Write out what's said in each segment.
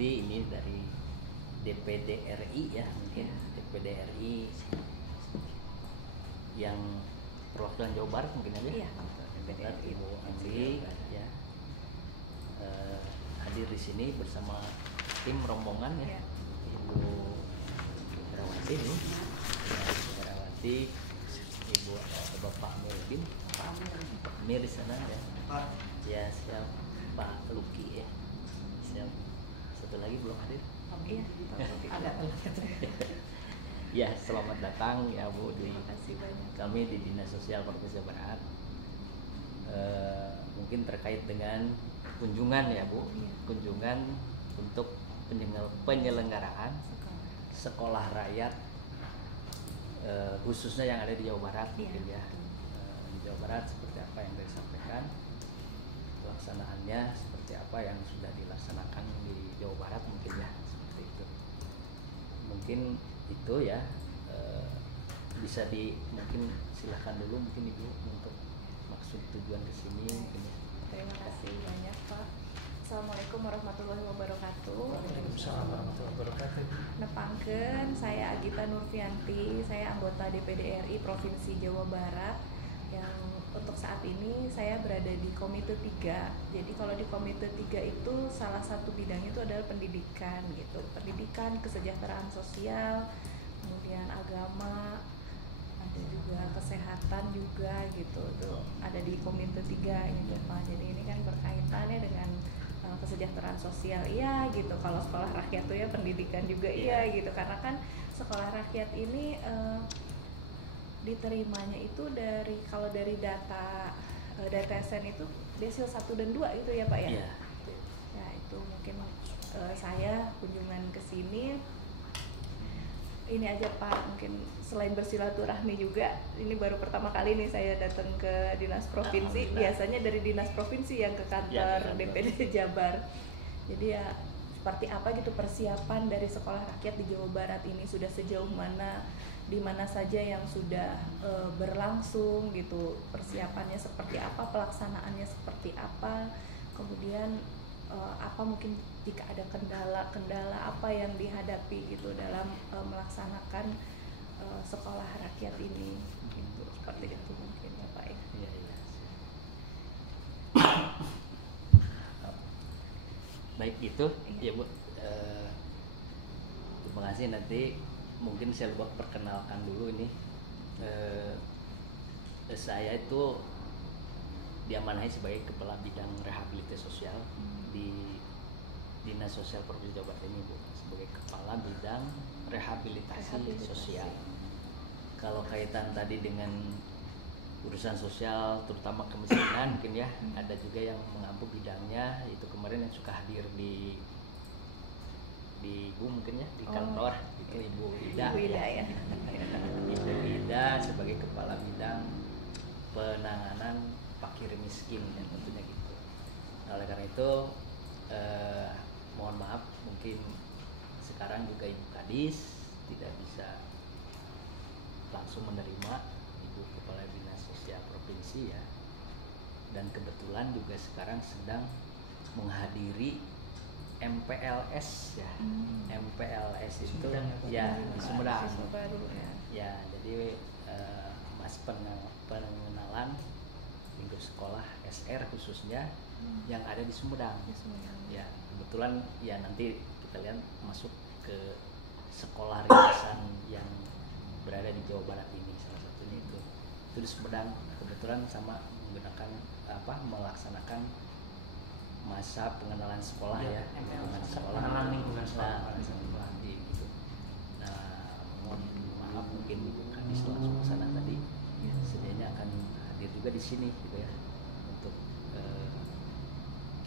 Herawati ini dari DPD RI ya, mungkin DPD RI yang perwakilan Jawa Barat mungkin aja. Iya, DPD RI Ibu Andri ya, hadir di sini bersama tim rombongan ya, Ibu Herawati ini, Ibu Herawati, Ibu Bapak Mirdin, Pak Mir di sana ya. Ya siap, Pak Luki ya, siap. Satu lagi belum hadir. Iya, ada. Ya, selamat datang ya Bu di Terima kasih banyak. kami di Dinas Sosial Provinsi Jawa Barat. Mungkin terkait dengan kunjungan ya Bu, kunjungan untuk penyelenggaraan sekolah rakyat, khususnya yang ada di Jawa Barat mungkin ya. Di Jawa Barat seperti apa yang disampaikan, pelaksanaannya seperti apa yang sudah dilaksanakan di Jawa Barat mungkin ya, seperti itu. Mungkin itu ya, bisa mungkin silahkan dulu mungkin Ibu untuk maksud tujuan ke sini mungkin ya. Terima kasih banyak Pak. Assalamualaikum warahmatullahi wabarakatuh. Waalaikumsalam warahmatullahi wabarakatuh. Nepangkeun, saya Agita Nurfianti, saya anggota DPD RI Provinsi Jawa Barat. Yang untuk saat ini saya berada di Komite 3. Jadi kalau di Komite 3 itu salah satu bidangnya itu adalah pendidikan gitu. Pendidikan, kesejahteraan sosial, kemudian agama, ada juga kesehatan juga gitu. Tuh ada di Komite 3 ini Pak. Jadi ini kan berkaitannya dengan kesejahteraan sosial iya gitu. Kalau sekolah rakyat tuh ya pendidikan juga iya gitu. Karena kan sekolah rakyat ini diterimanya itu kalau dari data SN itu desil 1 dan 2 itu ya Pak ya. Iya. Ya itu mungkin saya kunjungan ke sini ini aja Pak, mungkin selain bersilaturahmi juga, ini baru pertama kali nih saya datang ke dinas provinsi. Biasanya dari dinas provinsi yang ke kantor DPD Jabar. Jadi ya seperti apa gitu persiapan dari sekolah rakyat di Jawa Barat ini, sudah sejauh mana, di mana saja yang sudah berlangsung gitu, persiapannya seperti apa, pelaksanaannya seperti apa, kemudian apa mungkin jika ada kendala apa yang dihadapi gitu dalam melaksanakan sekolah rakyat ini gitu, seperti itu mungkin ya Pak ya. Iya, iya. Baik itu ya Bu, terima kasih. Nanti mungkin saya buat perkenalkan dulu ini. Saya itu diamanahi sebagai Kepala Bidang Rehabilitasi Sosial di Dinas Sosial Provinsi Jawa Barat ini Bu, sebagai Kepala Bidang Rehabilitasi Sosial. Kalau kaitan tadi dengan urusan sosial, terutama kemiskinan mungkin ya, ada juga yang mengampu bidangnya. Itu kemarin yang suka hadir di Ibu mungkin ya, di kantor itu Ibu Ida. Ibu Ida ya. Ibu Ida sebagai Kepala Bidang Penanganan Fakir Miskin ya, tentunya gitu. Nah, oleh karena itu mohon maaf mungkin sekarang juga Ibu Kadis tidak bisa langsung menerima Ibu Kepala Dinas Sosial Provinsi ya, dan kebetulan juga sekarang sedang menghadiri MPLS ya. MPLS itu ya di Sumedang baru ya. Ya, jadi Mas pengenalan minggu sekolah SR khususnya yang ada di Sumedang. Ya, kebetulan ya nanti kita lihat masuk ke sekolah rintisan yang berada di Jawa Barat ini, salah satunya itu di Sumedang. Kebetulan sama menggunakan melaksanakan masa pengenalan sekolah ya, pengenalan sekolah, pengenalan lingkungan sekolah. Gitu. Nah, mohon maaf mungkin Ibu Kadis langsung ke sana tadi. Sedianya akan hadir juga di sini gitu ya, untuk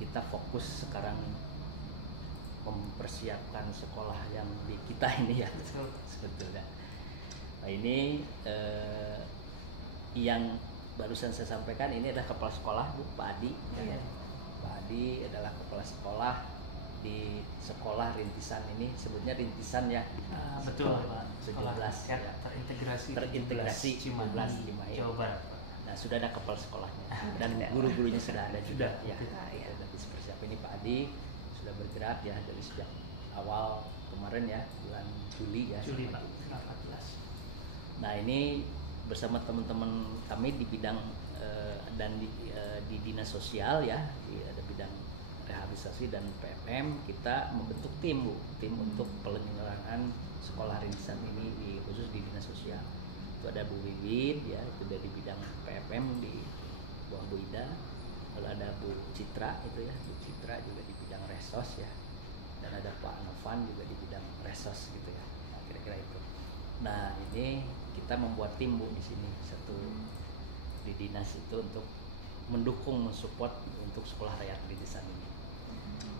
kita fokus sekarang mempersiapkan sekolah yang di kita ini ya, sebetulnya. Nah, ini yang barusan saya sampaikan ini adalah kepala sekolah Bu, Pak Adi. Iya. Pak Adi adalah kepala sekolah di sekolah rintisan ini, sebutnya rintisan ya. Betul. 17 ya. Terintegrasi 17 Cimahi, Jawa Barat. Nah, sudah ada kepala sekolahnya dan guru-gurunya sudah ada juga ya. Jadi seperti apa ini Pak Adi sudah bergerak ya dari sejak awal kemarin ya, bulan Juli ya. Juli sama Pak, 18. Nah ini bersama teman-teman kami di bidang dan di dinas sosial ya, ada bidang rehabilitasi dan PMM, kita membentuk tim untuk penyelenggaraan sekolah rintisan ini khusus di dinas sosial. Itu ada Bu Wiwit ya, itu dari bidang PMM di bawah Bu Ida. Lalu ada Bu Citra itu ya, Bu Citra juga di bidang resos ya, dan ada Pak Novan juga di bidang resos gitu ya. Nah, kira-kira itu. Nah ini kita membuat tim Bu di sini satu di dinas itu untuk mendukung, mensupport untuk sekolah rakyat rintisan ini.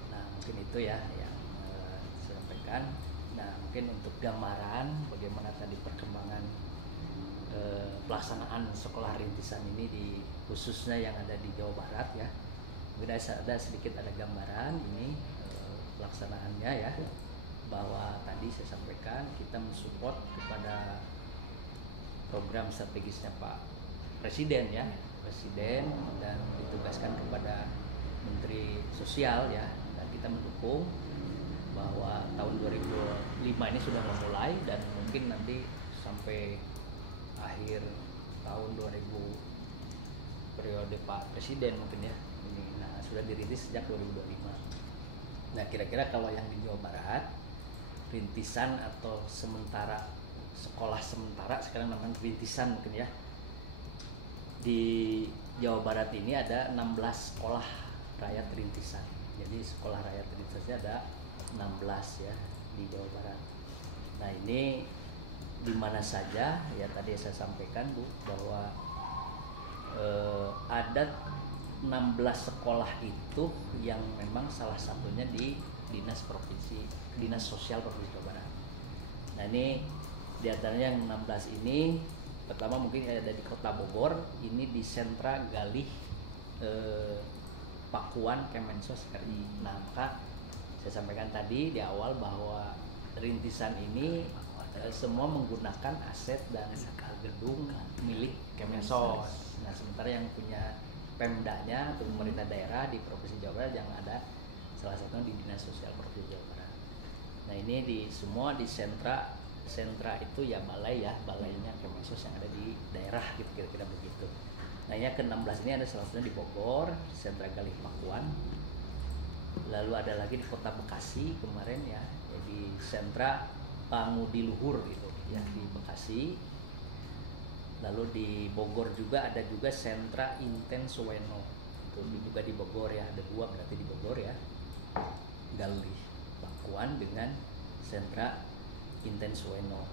Nah mungkin itu ya yang saya sampaikan. Nah mungkin untuk gambaran bagaimana tadi perkembangan pelaksanaan sekolah rintisan ini di khususnya yang ada di Jawa Barat ya. Mungkin ada sedikit ada gambaran ini pelaksanaannya ya, bahwa tadi saya sampaikan kita mensupport kepada program strategisnya Pak Presiden ya, Presiden, dan ditugaskan kepada Menteri Sosial ya, dan kita mendukung bahwa tahun 2005 ini sudah memulai dan mungkin nanti sampai akhir tahun 2000 periode Pak Presiden mungkin ya ini. Nah sudah dirintis sejak 2025. Nah kira-kira kalau yang di Jawa Barat rintisan atau sementara, sekolah sementara sekarang namanya rintisan mungkin ya, di Jawa Barat ini ada 16 sekolah rakyat rintisan. Jadi sekolah rakyat rintisannya ada 16 ya di Jawa Barat. Nah ini di mana saja ya, tadi saya sampaikan Bu bahwa ada 16 sekolah itu yang memang salah satunya di dinas sosial provinsi Jawa Barat. Nah ini di antaranya yang 16 ini, pertama mungkin ada di Kota Bogor, ini di sentra Galih Pakuan Kemensos RI. Nah maka saya sampaikan tadi di awal bahwa rintisan ini semua menggunakan aset dan gedung milik Kemensos. Nah sementara yang punya Pemdanya atau pemerintah daerah di Provinsi Jawa Barat yang ada salah satunya di Dinas Sosial Provinsi Jawa Barat. Nah ini semua di sentra itu ya balainya Kemensos yang ada di daerah gitu, kira-kira begitu. Nah ini ke-16 ini ada salah satunya di Bogor, sentra Galih Pakuan. Lalu ada lagi di Kota Bekasi kemarin ya, di sentra Pangudi Luhur gitu ya di Bekasi. Lalu di Bogor juga ada juga sentra Intensueno, itu juga di Bogor ya, ada 2 berarti di Bogor ya, Galih Pakuan dengan sentra Intensueno.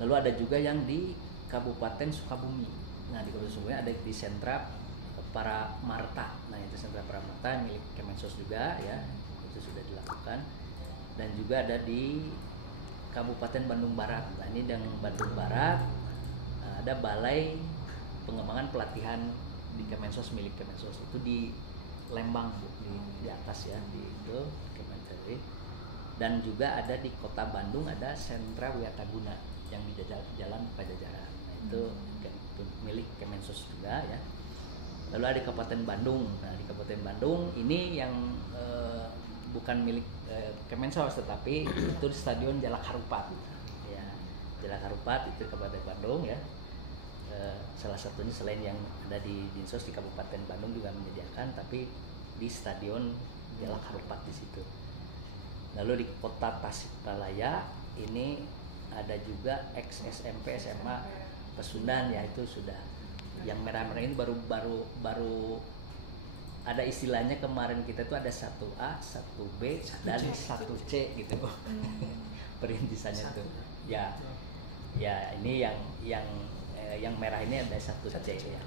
Lalu ada juga yang di Kabupaten Sukabumi. Nah di Kabupaten Sukabumi ada di sentra Para Marta. Nah itu sentra Para Marta milik Kemensos juga ya, itu sudah dilakukan. Dan juga ada di Kabupaten Bandung Barat. Nah ini dengan Bandung Barat ada Balai Pengembangan Pelatihan di Kemensos milik Kemensos, itu di Lembang Bu, di atas ya, di itu Kemensos. Dan juga ada di Kota Bandung ada sentra Wiataguna yang di Jalan Pajajaran. Nah, itu milik Kemensos juga ya. Lalu ada di Kabupaten Bandung. Nah di Kabupaten Bandung ini yang bukan milik Kemensos tetapi itu di Stadion Jalak Harupat ya, Jalak Harupat itu Kabupaten Bandung ya. Salah satunya selain yang ada di Dinsos di Kabupaten Bandung juga menyediakan, tapi di Stadion Jalak Harupat di situ. Lalu di Kota Tasikmalaya ini ada juga ex SMP SMA Pesundan ya, itu sudah yang merah-merah ini baru ada istilahnya kemarin kita tuh ada 1A, 1B dan 1C gitu. Perintisannya tuh. Ya ini yang merah ini ada 1C ya.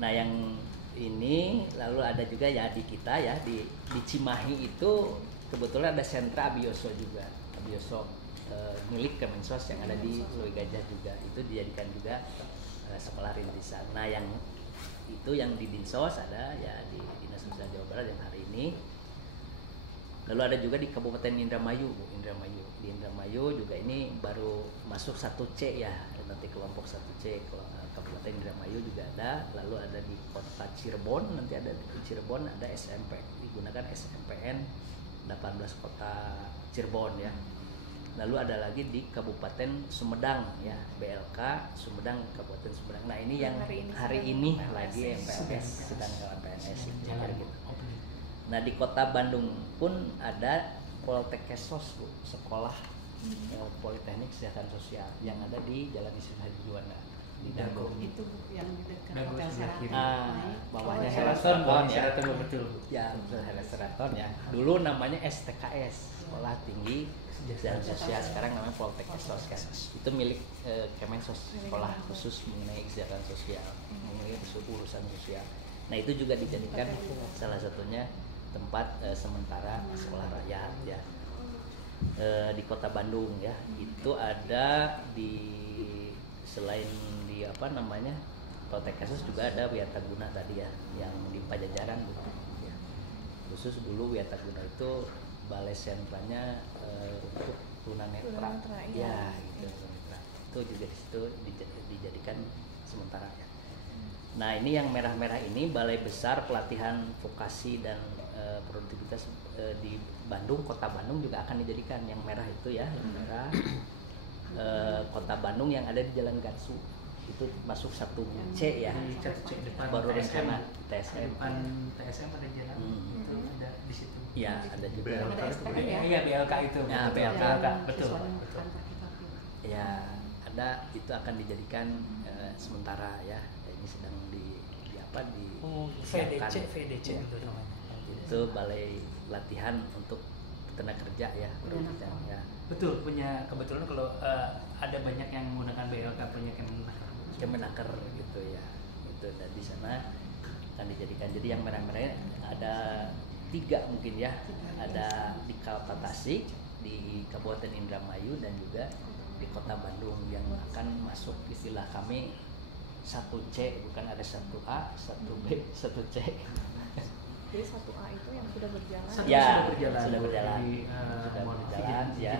Nah yang ini lalu ada juga ya di kita ya di Cimahi itu kebetulan ada sentra Abioso juga. Abioso milik Kemensos yang ada di Loi Gajah juga, itu dijadikan juga sekolah rintisan. Nah yang itu yang di Dinsos ada ya di Dinas Sosial Jawa Barat yang hari ini. Lalu ada juga di Kabupaten Indramayu. Di Indramayu juga ini baru masuk 1C ya, nanti kelompok 1C Kabupaten Indramayu juga ada. Lalu ada di Kota Cirebon, nanti ada di Cirebon ada SMP, digunakan SMPN 18 kota Cirebon ya. Lalu ada lagi di Kabupaten Sumedang ya, BLK Sumedang Kabupaten Sumedang. Nah ini yang hari ini lagi PNS sedang kawan PNS gitu. Nah di Kota Bandung pun ada Poltekkes Bu, sekolah Politeknik Kesehatan Sosial yang ada di Jalan Ismail Haji Juanda di Dago. Itu yang di dekat Dago Hotel sebelah kiri. Sheraton. Bawahnya Oh, Sheraton ya. Sheraton betul. Ya, betul Sheraton ya. Dulu namanya STKS, Sekolah Tinggi Kesejahteraan Sosial, sekarang namanya Poltekkes kan. Itu milik Kemensos, sekolah khusus mengenai kesejahteraan sosial, mengenai urusan sosial. Nah, itu juga dijadikan salah satunya tempat sementara sekolah rakyat ya. Di Kota Bandung ya. Itu ada di selain di apa namanya Poltekkes juga ada Wiataguna tadi ya, yang di Pajajaran gitu. Ya. Khusus dulu Wiataguna itu balai sentranya untuk tunanetra. Ya, gitu tunanetra. Itu juga di situ dijadikan sementara ya. Nah, ini yang merah-merah ini Balai Besar Pelatihan Vokasi dan Produktivitas di Bandung, Kota Bandung juga akan dijadikan yang merah itu ya, yang merah. Kota Bandung yang ada di Jalan Gatsu itu masuk 1C ya, Di 1C depan baru TSM. rencana TSM. Depan TSM ada jalan itu ada di situ. Ya, ada juga. Ada STM ya? Iya BLK itu. Ya, betul. BLK. Betul. Kantor kita. Ya, ada itu akan dijadikan sementara ya. Ini sedang di apa disiapkan. VDC itu namanya. Itu balai latihan untuk tenaga kerja ya, ya. Betul, punya kebetulan kalau ada banyak yang menggunakan BLK punya Kemenaker gitu ya. Itu dan di sana akan dijadikan. Jadi yang merah-merahnya ada 3 mungkin ya. Ada di Kota Tasik, di Kabupaten Indramayu dan juga di Kota Bandung yang akan masuk istilah kami 1C, bukan ada 1A, 1B, 1C. Jadi 1A itu yang sudah berjalan. Ya, sudah berjalan. sudah berjalan. Sudah Sudah berjalan, ya.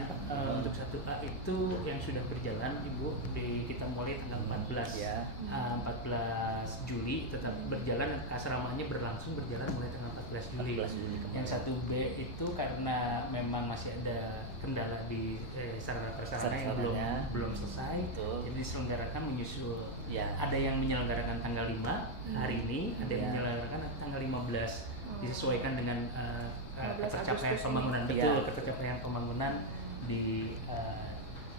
Untuk 1A itu yang sudah berjalan Ibu kita mulai tanggal 14 Ya. 14 Juli tetap berjalan, asramanya berlangsung berjalan mulai tanggal 14 Juli. 14 Juli kemarin. Yang 1B itu karena memang masih ada kendala di sarana prasarana yang belum selesai. Betul. Jadi diselenggarakan menyusul. Ya. Ada yang menyelenggarakan tanggal 5 hari ini, ada yang Ya. menyelenggarakan tanggal 15. Disesuaikan dengan 15 ketercapaian Agustus pembangunan, ini. betul, Ya. ketercapaian pembangunan di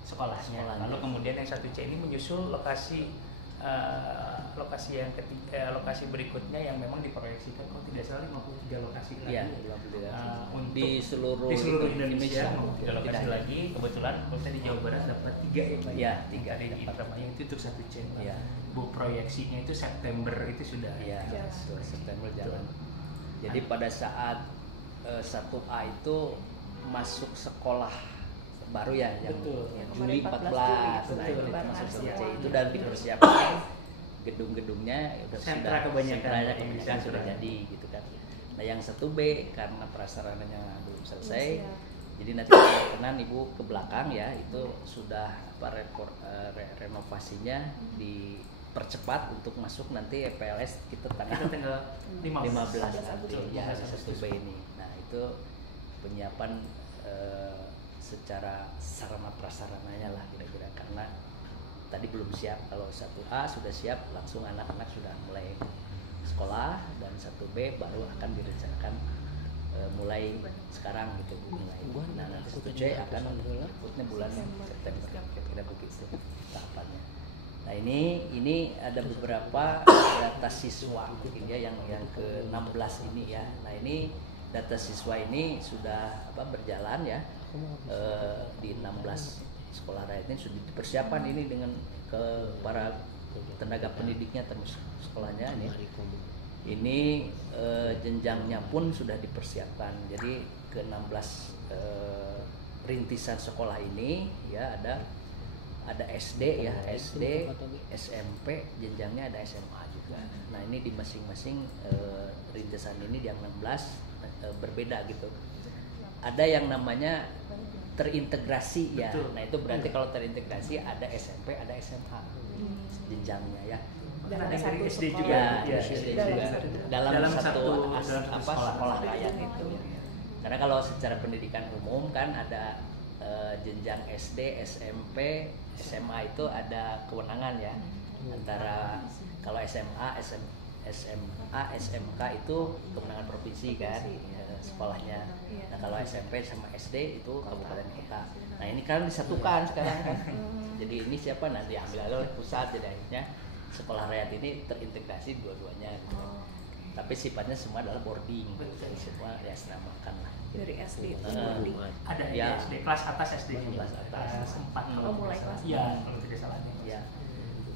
sekolahnya. Sekolahnya. Lalu kemudian yang 1C ini menyusul lokasi yang lokasi berikutnya yang memang diproyeksikan kalau tidak salah 53 lokasi lagi. Iya, Untuk di seluruh Indonesia mau 3 lokasi Tidak. lagi. Kebetulan kita di Jawa Barat dapat 3 ya Pak. Iya, 3 Ada di dapat. Indramayu itu untuk 1C. Iya. Bu proyeksinya itu September itu sudah. Ya, Ya. September jalan. Jadi pada saat 1A itu masuk sekolah baru ya, yang Betul. Juli 14. Betul. Nah, itu Lebaran masuk Asia. 1C itu dan dipersiapkan gedung-gedungnya Sentra kebanyakan. sentranya kebanyakan Sentra. sudah jadi gitu kan. Nah, yang 1B karena prasarananya belum selesai. Siap. Jadi nanti berkenan Ibu ke belakang ya, itu sudah renovasinya dipercepat untuk masuk nanti EPLS kita tanggal Tanggal 15 nanti ya 1B ini. Nah, itu penyiapan secara sarana prasarananya lah kira-kira, karena tadi belum siap. Kalau 1A sudah siap, langsung anak-anak sudah mulai sekolah, dan 1B baru akan direncanakan mulai sekarang gitu mulai. Nah, nanti 1C akan ikutnya bulan September kira-kira begitu tahapannya. Nah, ini ada beberapa data siswa mungkin ya yang ke-16 ini ya. Nah, ini data siswa ini sudah berjalan ya di 16 sekolah rakyat ini sudah dipersiapkan ini dengan ke para tenaga pendidiknya termasuk sekolahnya ini. Ini jenjangnya pun sudah dipersiapkan. Jadi ke-16 rintisan sekolah ini ya ada SD ya, SD, SMP, jenjangnya ada SMA juga. Nah, ini di masing-masing rintisan ini yang 16 berbeda gitu. Ada yang namanya terintegrasi ya. Betul. Nah, itu berarti kalau terintegrasi ada SMP, ada SMA jenjangnya ya. Dalam Ada satu dari SD sekolah. juga. Ya, Ya, SD dalam juga satu- dalam dalam satu satu sekolah sekolah rakyat itu. Karena kalau secara pendidikan umum kan ada jenjang SD, SMP, SMA itu ada kewenangan ya. Antara kalau SMA, SMK itu kewenangan provinsi kan, sekolahnya. Nah kalau SMP sama SD itu kabupaten kota. Nah ini kan disatukan sekarang kan. Jadi ini siapa nanti diambil oleh pusat, jadi akhirnya sekolah rakyat ini terintegrasi dua-duanya gitu. Tapi sifatnya semua adalah boarding gitu. Jadi semua ya senamakan lah. Dari SD itu Nah, boarding. Ada Ya. SD kelas atas SD. Kelas atas. Sempat Oh, mulai kelas Iya, kalau tidak salah. Ya.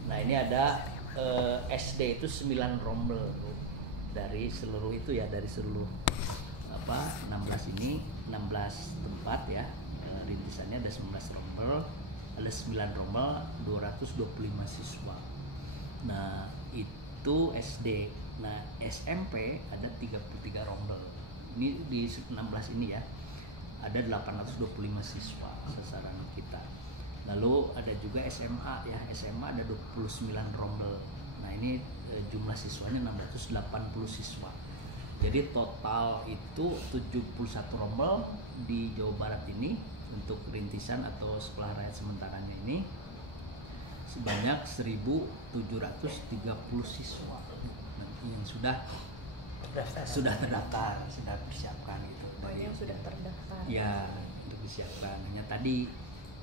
Nah ini ada SD itu 9 rombel Bu. Dari seluruh itu ya, dari seluruh 16 ini 16 tempat ya, rintisannya ada 19 rombel, ada 9 rombel 225 siswa. Nah itu SD. Nah SMP ada 33 rombel. Ini di 16 ini ya ada 825 siswa sasaran kita. Lalu ada juga SMA ya, SMA ada 29 rombel. Nah ini jumlah siswanya 680 siswa. Jadi total itu 71 rombel di Jawa Barat ini untuk rintisan atau sekolah rakyat sementaranya ini sebanyak 1.730 siswa yang sudah terdaftar, sudah persiapkan gitu. Banyak yang sudah terdaftar. Ya, untuk disiapkan. Hanya tadi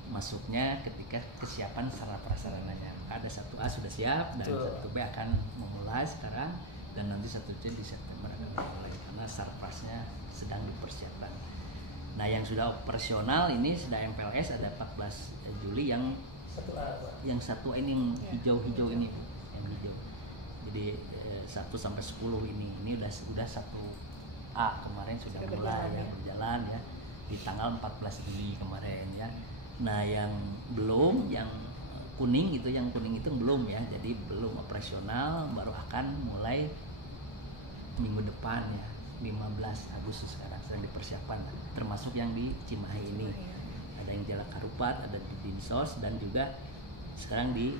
masuknya ketika kesiapan sarana prasarananya. Ada 1A sudah siap dan 1B akan memulai sekarang dan nanti 1C di September akan memulai karena sarprasnya sedang dipersiapkan. Nah, yang sudah operasional ini sudah MPLS ada 14 Juli yang 1A ini yang hijau-hijau ini, yang hijau. Jadi 1 sampai 10 ini udah 1A kemarin sudah mulai ya, berjalan ya di tanggal 14 Juli kemarin ya. Nah yang belum, yang kuning itu belum ya, jadi belum operasional, baru akan mulai minggu depan ya, 15 Agustus sekarang sedang dipersiapkan, termasuk yang di Cimahi ini. Ada yang Jalak Harupat, ada di Dinsos dan juga sekarang di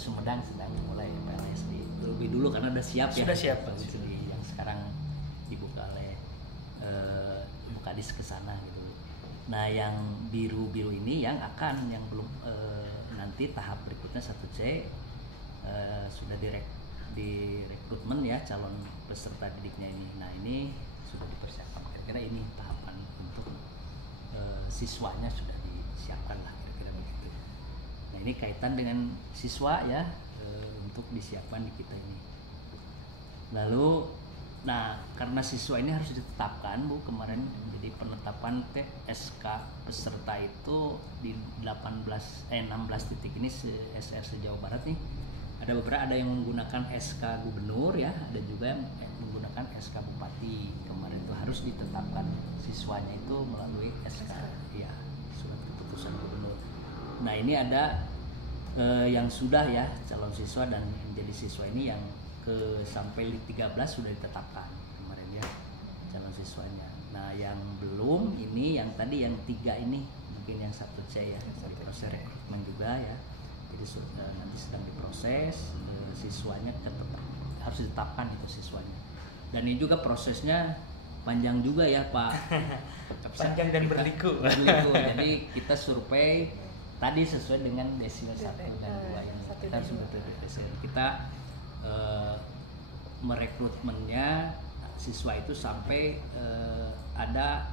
Sumedang sedang mulai MPLS lebih dulu karena udah siap ya. Sudah siap. Yang sekarang dibuka oleh Bukadis ke sana gitu. Nah, yang biru-biru ini yang belum nanti tahap berikutnya 1C sudah di rekrutmen ya calon peserta didiknya ini. Nah, ini sudah dipersiapkan. Kira-kira ini tahapan untuk siswanya sudah disiapkan lah kira-kira begitu. Nah, ini kaitan dengan siswa ya untuk disiapkan di kita ini. Lalu karena siswa ini harus ditetapkan Bu kemarin, jadi penetapan SK peserta itu di 16 titik ini SR se-Jawa Barat nih. Ada yang menggunakan SK gubernur ya, ada juga yang menggunakan SK bupati. Kemarin itu harus ditetapkan siswanya itu melalui SK ya, surat keputusan gubernur. Nah, ini ada yang sudah ya calon siswa dan menjadi siswa ini yang sampai 13 sudah ditetapkan kemarin ya calon siswanya. Nah yang belum ini yang tadi yang 3 ini mungkin yang 1C ya, di proses rekrutmen juga ya, jadi nanti sedang diproses, siswanya harus ditetapkan itu siswanya. Dan ini juga prosesnya panjang juga ya Pak. Panjang dan berliku. Jadi kita survei tadi sesuai dengan desil 1 dan 2 ini. Kita harus betul-betul kita merekrutmennya siswa itu sampai ada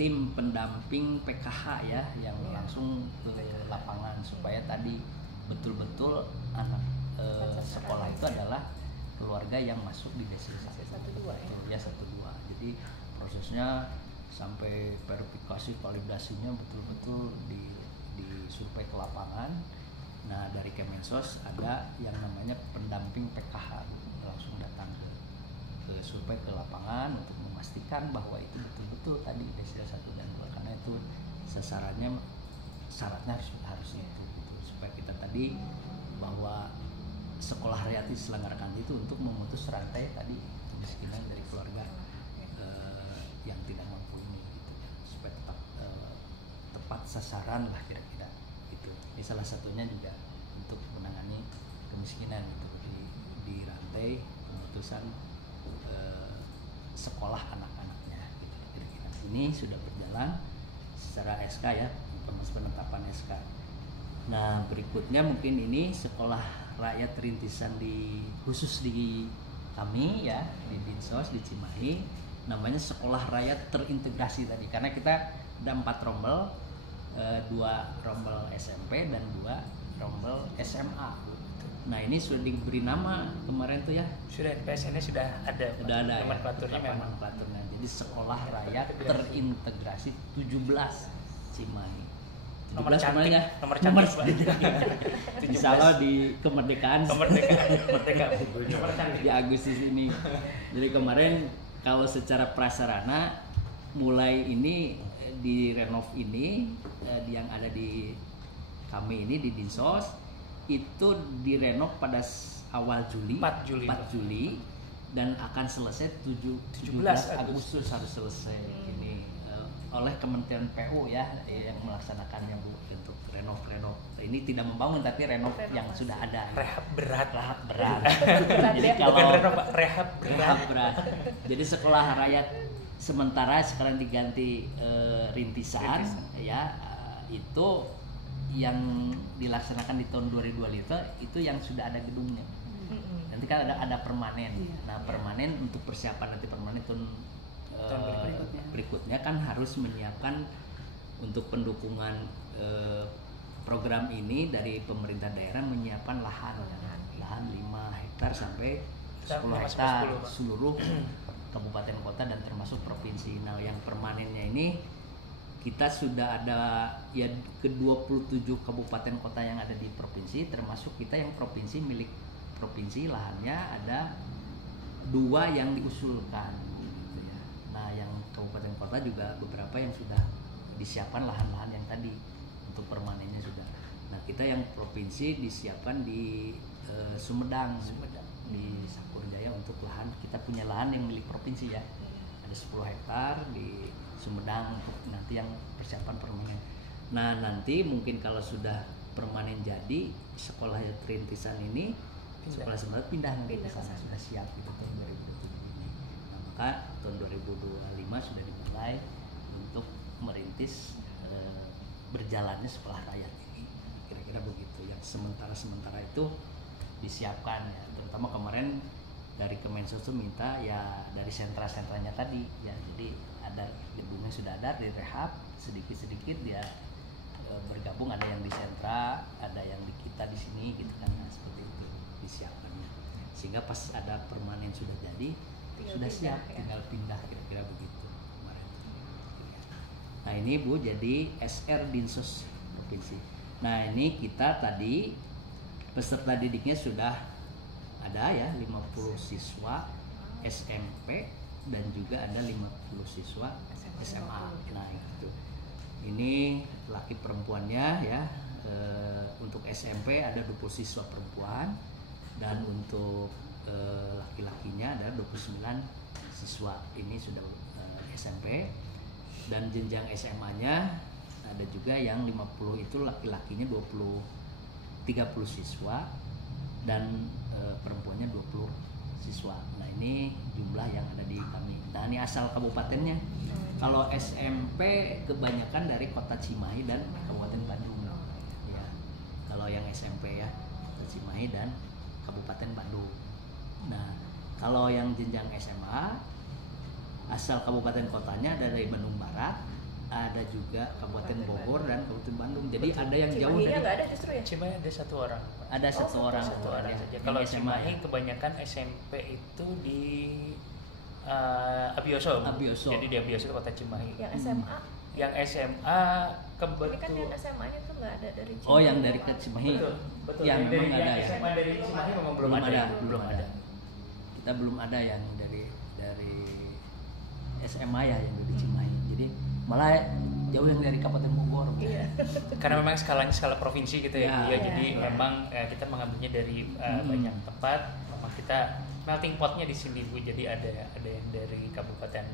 tim pendamping PKH ya yang langsung ke lapangan supaya tadi betul-betul anak sekolah itu adalah keluarga yang masuk di desil 1 ya 1-2. Jadi prosesnya sampai verifikasi validasinya betul-betul di survei ke lapangan. Nah dari Kemensos ada yang namanya pendamping PKH langsung datang ke survei ke lapangan untuk memastikan bahwa itu betul-betul tadi desil 1 dan 2 karena itu syaratnya harus itu gitu. Supaya kita tadi bahwa sekolah rakyat diselenggarakan itu untuk memutus rantai tadi kemiskinan dari keluarga yang tidak mampu ini gitu ya, supaya tetap tepat sasaran lah kira-kira gitu. Ini salah satunya juga untuk menangani kemiskinan gitu di rantai pemutusan sekolah anak-anaknya gitu kira-kira. ini sudah berjalan secara SK ya, proses penetapan SK. Nah berikutnya mungkin ini sekolah rakyat rintisan khusus di kami ya di Dinsos di Cimahi, namanya sekolah rakyat terintegrasi tadi, karena kita ada 4 rombel, 2 rombel SMP dan 2 rombel SMA. Nah ini sudah diberi nama kemarin tuh ya. Sudah PSN-nya sudah ada. Sudah ada Nomenklaturnya ya, memang. nomenklaturnya. Jadi sekolah rakyat terintegrasi 17 Cimahi. Nomor 17 cantik, namanya. nomor cantik. Insya Allah di kemerdekaan. Merdeka. Di Agustus ini. Jadi kemarin kalau secara prasarana mulai ini di renov ini yang ada di kami ini di Dinsos itu direnov pada awal Juli 4 Juli dan akan selesai 17 Agustus harus selesai ini oleh Kementerian PU ya yang melaksanakannya Bu untuk renov ini tidak membangun tapi renov yang sudah ada. Rehab berat. Jadi Bukan kalau renov, Pak, rehab berat. Jadi sekolah rakyat sementara sekarang diganti rintisan ya itu yang dilaksanakan di tahun 2025 itu yang sudah ada gedungnya. Nanti kan ada permanen. Nah permanen untuk persiapan nanti permanen tahun berikutnya kan harus menyiapkan untuk pendukungan program ini dari pemerintah daerah menyiapkan lahan 5 hektar sampai 10 hektar seluruh kabupaten kota dan termasuk provinsi. Nah yang permanennya ini kita sudah ada ya ke 27 kabupaten kota yang ada di provinsi, termasuk kita yang provinsi milik provinsi lahannya ada 2 yang diusulkan gitu ya. Nah yang kabupaten kota juga beberapa yang sudah disiapkan lahan-lahan yang tadi untuk permanennya sudah. Nah kita yang provinsi disiapkan di Sumedang di Sakurjaya untuk lahan, kita punya lahan yang milik provinsi ya, ada 10 hektar di Sumedang untuk nanti yang persiapan permanen. Nah nanti mungkin kalau sudah permanen jadi sekolah rintisan ini sekolah sementara pindah nanti ke sana sudah siap gitu tahun 2027 ini. Nah, maka tahun 2025 sudah dimulai untuk merintis berjalannya sekolah rakyat ini. Kira-kira begitu. Yang sementara itu disiapkan ya. Terutama kemarin dari Kemensos itu minta ya dari sentra-sentranya tadi ya, jadi ada gedungnya sudah ada direhab sedikit-sedikit dia bergabung, ada yang di sentra, ada yang di kita di sini gitu kan, nah, seperti itu disiapkannya sehingga pas ada permanen sudah jadi sudah siap ya. Tinggal pindah kira-kira begitu kemarin. Nah ini Bu jadi SR Dinsos Provinsi. Nah ini kita tadi peserta didiknya sudah ada ya 50 siswa SMP dan juga ada 50 siswa SMA. Nah itu ini laki perempuannya ya, untuk SMP ada 20 siswa perempuan dan untuk laki-lakinya ada 29 siswa ini sudah SMP, dan jenjang SMA-nya ada juga yang 50 itu laki-lakinya 30 siswa dan perempuannya 20 siswa. Nah ini jumlah yang ada di kami. Nah ini asal kabupatennya. Kalau SMP kebanyakan dari kota Cimahi dan Kabupaten Bandung. Ya. Kalau yang SMP ya kota Cimahi dan Kabupaten Bandung. Nah kalau yang jenjang SMA asal kabupaten kotanya ada dari Bandung Barat, ada juga Kabupaten Bogor dan Kabupaten Bandung. Jadi ada yang jauh dari. Nggak ada justru ya. Cimahi ada 1 orang. Ada satu orang saja. Kalau Cimahi kebanyakan SMP itu di Abioso. Jadi di Abioso Kota Cimahi. Yang SMA? Yang SMA kebetulan. Ini kan yang SMA-nya tuh nggak ada dari Cimahi. Oh yang dari ke Cimahi. Betul. Ya memang ada ya. SMA dari Cimahi memang belum ada. Kita belum ada yang dari SMA ya yang dari Cimahi. Jadi malah jauh yang dari Kabupaten Bogor. Iya. Karena memang skala provinsi gitu ya. Ya, jadi memang kita mengambilnya dari banyak tempat. Memang kita melting potnya di sini Bu. Jadi ada yang dari kabupaten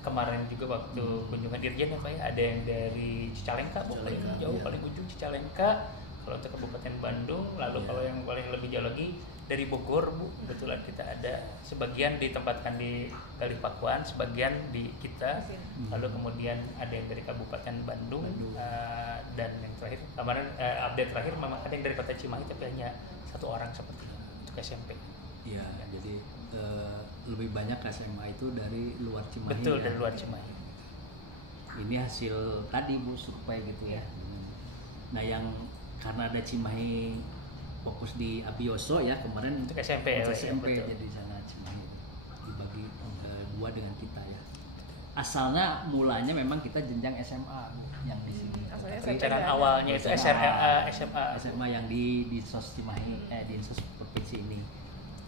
kemarin juga waktu kunjungan Dirjen ya Pak ya, ada yang dari Cicalengka, jauh paling ujung Cicalengka. Kalau untuk Kabupaten Bandung, lalu kalau yang paling lebih jauh lagi dari Bogor Bu, kebetulan kita ada sebagian ditempatkan di Balikpapan, sebagian di kita, lalu kemudian ada yang dari Kabupaten Bandung, dan yang terakhir kemarin update terakhir memang ada yang dari Kota Cimahi tapi hanya 1 orang sepertinya untuk SMP. Iya, jadi lebih banyak SMA itu dari luar Cimahi. Betul, ya. dari luar Cimahi. Ini hasil tadi Bu survei gitu ya. Nah yang karena ada Cimahi fokus di Abioso ya kemarin Untuk SMP ya, SMP betul. jadi sana Cimahi dibagi 2 dengan kita ya. Asalnya mulanya memang kita jenjang SMA yang di sini. Asalnya Tapi Rencana SMP awalnya itu SMA. SMA yang di Dinsos Cimahi di Dinsos provinsi ini.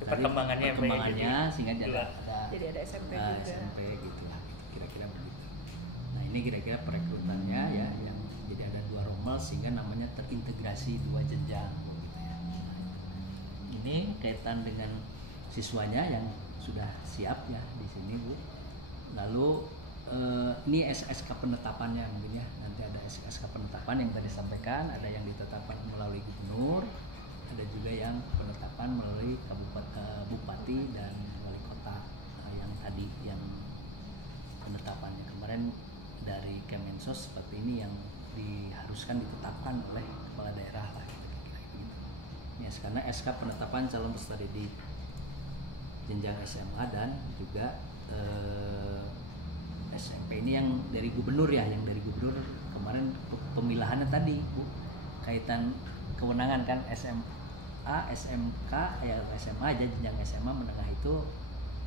Tadi Perkembangannya sehingga jadi dua. Jadi ada SMP juga. SMP gitu lah kira-kira begitu. Nah ini kira-kira perekrutannya ya yang jadi ada 2 rombel sehingga namanya terintegrasi 2 jenjang. Ini kaitan dengan siswanya yang sudah siap ya di sini Bu. Lalu ini SSK penetapannya mungkin ya, nanti ada SSK penetapan yang tadi sampaikan, ada yang ditetapkan melalui gubernur, ada juga yang penetapan melalui bupati dan wali kota yang tadi yang penetapannya kemarin dari Kemensos seperti ini yang diharuskan ditetapkan oleh kepala daerah lah. Ya, karena SK penetapan calon peserta didik jenjang SMA dan juga SMP ini yang dari gubernur ya, yang dari gubernur kemarin pemilahannya tadi Bu, kaitan kewenangan kan SMA, SMK ya SMA aja jenjang SMA menengah itu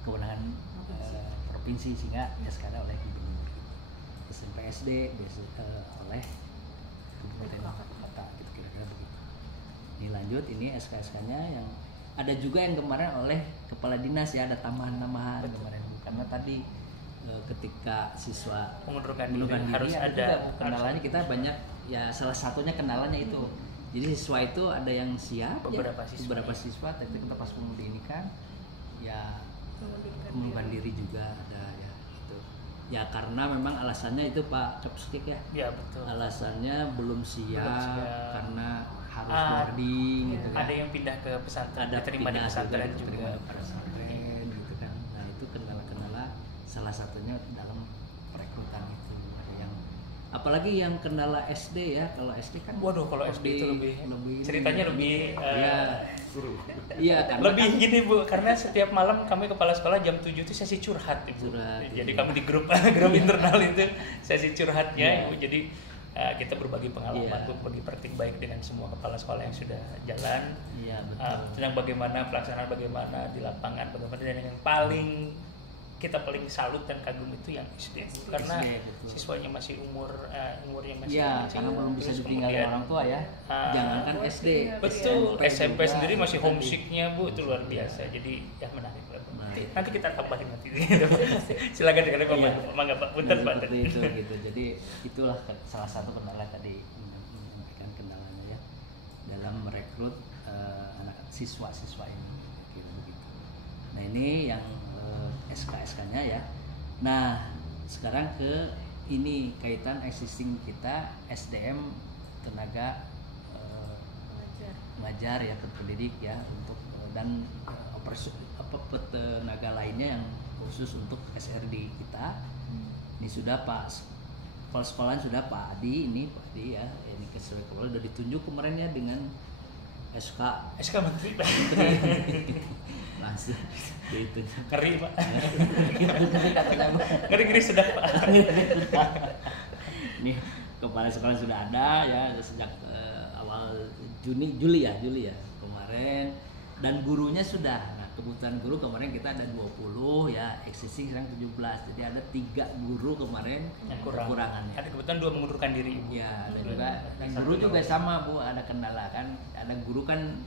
kewenangan provinsi sehingga ya sekarang oleh gubernur gitu. SMP SD oleh kabupaten kota gitu kira-kira begitu. Dilanjut ini SK-SK-nya yang ada juga yang kemarin oleh kepala dinas ya, ada tambahan-tambahan kemarin Bu. Karena tadi ketika siswa mengundurkan diri harus ada kendalanya kita banyak ya, salah satunya kendalanya itu. Jadi siswa itu ada yang siap beberapa siswa tapi kita pas mau ini kan ya mengundurkan diri juga ada ya itu. Ya karena memang alasannya itu Pak Kepstik ya. Ya betul. Alasannya belum siap karena harus boarding gitu kan. Ada yang pindah ke pesantren, Ada diterima di pesantren juga. Pesantren gitu kan. Nah, itu kendala-kendala salah satunya dalam perekrutan itu. Ada yang apalagi yang kendala SD ya. Kalau SD kan Waduh, kalau SD itu lebih ceritanya lebih iya kan lebih kan, gini Bu, karena setiap malam kami kepala sekolah jam 7 itu sesi curhat Ibu. Jadi kami di grup internal itu sesi curhatnya Ibu. Jadi kita berbagi pengalaman, berbagi praktik baik dengan semua kepala sekolah yang sudah jalan. Iya, betul. Tentang bagaimana pelaksanaan bagaimana di lapangan, bagaimana, dan yang paling kita paling salut dan kagum itu yang SD, karena siswanya masih umurnya masih kecil, karena belum bisa ditinggalin orang tua ya. Jangankan SD, betul, SMP sendiri masih homesicknya Bu, itu luar biasa. Jadi ya menarik lah. Nanti kita tambahin nanti. Silakan dengan Pak. Mangga Pak, punten Pak. Itu gitu. Jadi itulah salah satu kendala tadi, menyampaikan kendalanya ya dalam merekrut anak siswa-siswa ini gitu begitu. Nah, ini yang SK-SK-nya ya. Nah, sekarang ke ini kaitan existing kita SDM tenaga mengajar ya, pendidik ya, untuk dan tenaga lainnya yang khusus untuk SRD kita. Ini sudah Pak kepala sekolah sudah Pak Adi, ini Pak Adi ya, ini kesesuaian kepala sudah ditunjuk kemarin ya dengan SK Menteri. langsung ditunjuk. Ngeri Pak. Ngeri sedap Pak. Nih kepala sekolah sudah ada ya sejak awal Juli ya kemarin, dan gurunya sudah. Nah, kebutuhan guru kemarin kita ada 20 ya, existing sekarang 17. Jadi ada 3 guru kemarin yang kekurangannya. Ada kebetulan 2 mengundurkan diri. Ya, ada juga. Dan guru juga sama Bu, ada kendala kan. Ada guru kan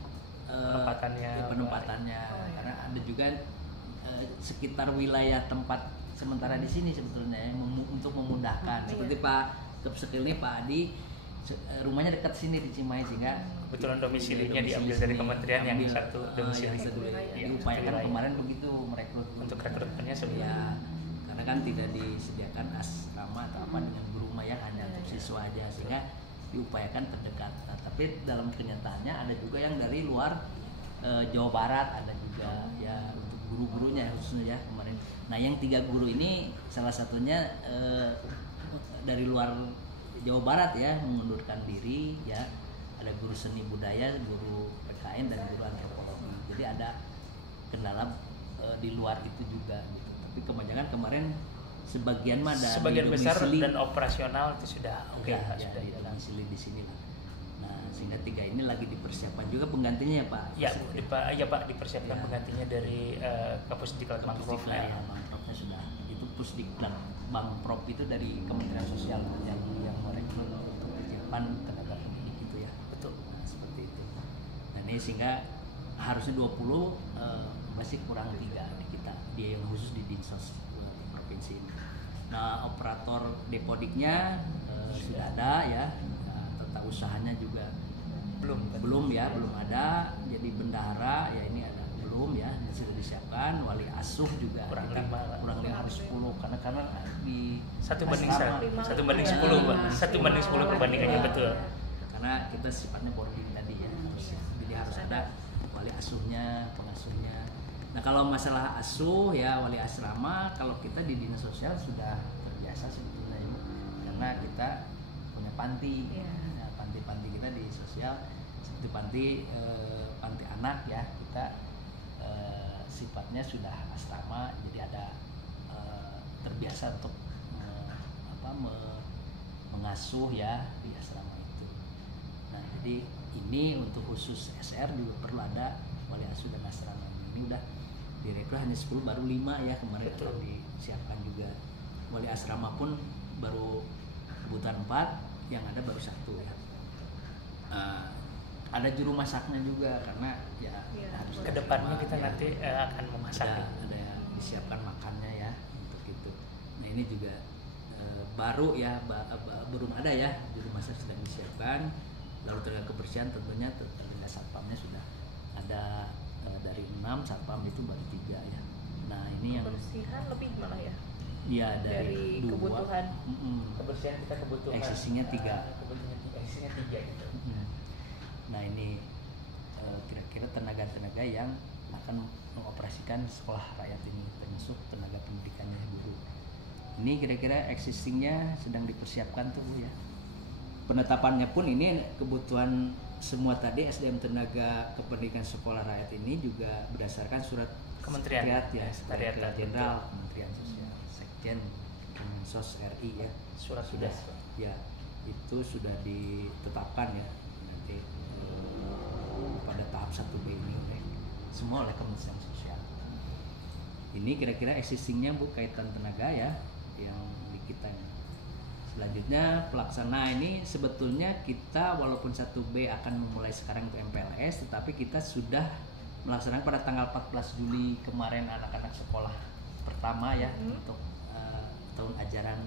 penempatannya. Karena ada juga sekitar wilayah tempat sementara di sini sebetulnya ya, untuk memudahkan. Seperti Pak Kepsekil ini Pak Adi rumahnya dekat sini di Cimahi sehingga kebetulan domisilinya diambil dari kementerian yang satu domisili diupayakan kemarin begitu merekrut untuk rekrutmennya sebenarnya karena kan tidak disediakan asrama atau apa dengan guru maya, hanya untuk siswa aja sehingga diupayakan terdekat. Nah, tapi dalam kenyataannya ada juga yang dari luar Jawa Barat ada juga ya untuk guru-gurunya khususnya ya kemarin. Nah yang 3 guru ini salah satunya dari luar Jawa Barat ya mengundurkan diri ya. Ada guru seni budaya, guru PKN dan guru antropologi. Jadi ada kendala di luar itu juga gitu. Tapi kebanyakan kemarin sebagian mah ada sebagian besar dan operasional itu sudah oke ya, sudah di jalan. domisili di sini lah. Nah sehingga 3 ini lagi dipersiapkan juga penggantinya ya Pak. Ya Pak dipersiapkan Ya. penggantinya dari Kapusdiklat Mangrove ya, Mangrove-nya sudah itu Pusdiklat Bangprop itu dari Kementerian Sosial yang merekrut untuk persiapan tenaga pendidik itu ya. Betul. Nah, seperti itu. Nah ini sehingga harusnya 20 masih kurang 3 di kita dia yang khusus di Dinsos provinsi ini. Nah operator depodiknya sudah ada ya. Nah, tata usahanya juga belum ada. Jadi bendahara ya ini ada belum ya sudah disiapkan. Wali asuh juga Kurang kita 5 kurang 5 dari 10 karena di 1:10 Pak. 1:10 perbandingannya betul. Karena kita sifatnya boarding tadi ya jadi harus ada wali asuhnya, pengasuhnya. Nah kalau masalah asuh ya wali asrama kalau kita di dinas sosial sudah terbiasa sebetulnya ya. Karena kita punya panti. Nah, panti-panti kita di sosial seperti panti anak ya kita sifatnya sudah asrama jadi ada terbiasa untuk mengasuh ya di asrama itu. Nah jadi ini untuk khusus SR juga perlu ada wali asuh dan asrama. Ini udah direkrut hanya 10 baru 5 ya kemarin akan disiapkan juga. Wali asrama pun baru kebutuhan 4 yang ada baru 1 ya. Ada juru masaknya juga karena ya harus Kedepannya kita nanti akan memasak. ada yang disiapkan makannya ya untuk itu. Nah ini juga baru ya belum ada ya juru masak sudah disiapkan. Lalu tenaga kebersihan tentunya tenaga satpamnya sudah ada dari 6 satpam itu baru 3 ya. Nah ini yang Kebersihan lebih malah ya. Iya dari 2 kebutuhan. Kebersihan kita kebutuhan. Existingnya 3. Existingnya 3 gitu. Nah ini kira-kira tenaga-tenaga yang akan mengoperasikan sekolah rakyat ini termasuk tenaga pendidikannya guru. Ini kira-kira existingnya sedang dipersiapkan tuh Bu ya. Penetapannya pun ini kebutuhan semua tadi SDM tenaga kependidikan sekolah rakyat ini juga berdasarkan surat Kementerian ya, Sekretariat Jenderal Kementerian Sosial Sekjen Kemensos RI ya. Surat sudah ya itu sudah ditetapkan ya nanti pada tahap 1B ini oleh semua oleh Kementerian Sosial. Ini kira-kira existingnya Bu kaitan tenaga ya yang di kita ini. Selanjutnya pelaksana ini sebetulnya kita walaupun 1B akan memulai sekarang untuk MPLS tetapi kita sudah melaksanakan pada tanggal 14 Juli kemarin anak-anak sekolah pertama ya untuk tahun ajaran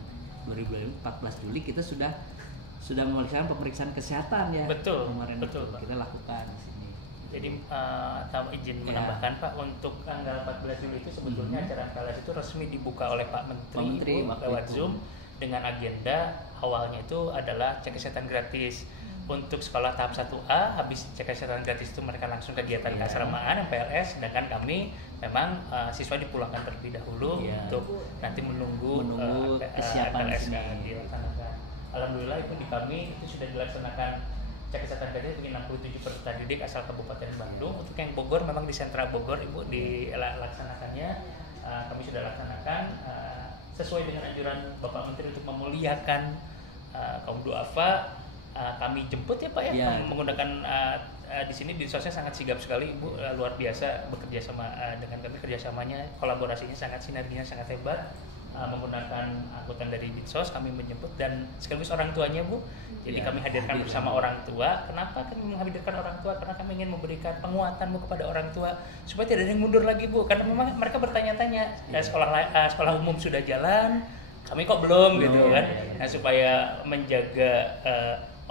2014 Juli kita sudah melaksanakan pemeriksaan kesehatan ya. Kemarin betul Pak. Kita lakukan di sini. Jadi izin menambahkan Pak untuk tanggal 14 Juli itu sebetulnya acara MPLS itu resmi dibuka oleh Pak Menteri lewat Zoom dengan agenda awalnya itu adalah cek kesehatan gratis untuk sekolah tahap 1A. Habis cek kesehatan gratis itu mereka langsung kegiatan keasramaan MPLS, sedangkan kami memang siswa dipulangkan terlebih dahulu untuk nanti menunggu kesiapan MPLS dilaksanakan. Alhamdulillah itu di kami itu sudah dilaksanakan cek kesehatan gratis bagi 67 peserta didik asal Kabupaten Bandung. Untuk yang Bogor memang di sentra Bogor Ibu dilaksanakannya, kami sudah laksanakan sesuai dengan anjuran Bapak Menteri untuk memuliakan kaum duafa. Kami jemput ya Pak ya. Menggunakan di sini di sosnya sangat sigap sekali Ibu, luar biasa bekerja sama dengan kami, kerjasamanya kolaborasinya sangat, sinerginya sangat hebat. Menggunakan angkutan dari Dinsos kami menjemput dan sekaligus orang tuanya Bu. Jadi kami hadirkan bersama orang tua. Kenapa kami menghadirkan orang tua? Karena kami ingin memberikan penguatan Bu kepada orang tua supaya tidak ada yang mundur lagi Bu. Karena memang mereka bertanya-tanya, sekolah umum sudah jalan, kami kok belum gitu kan. Nah supaya menjaga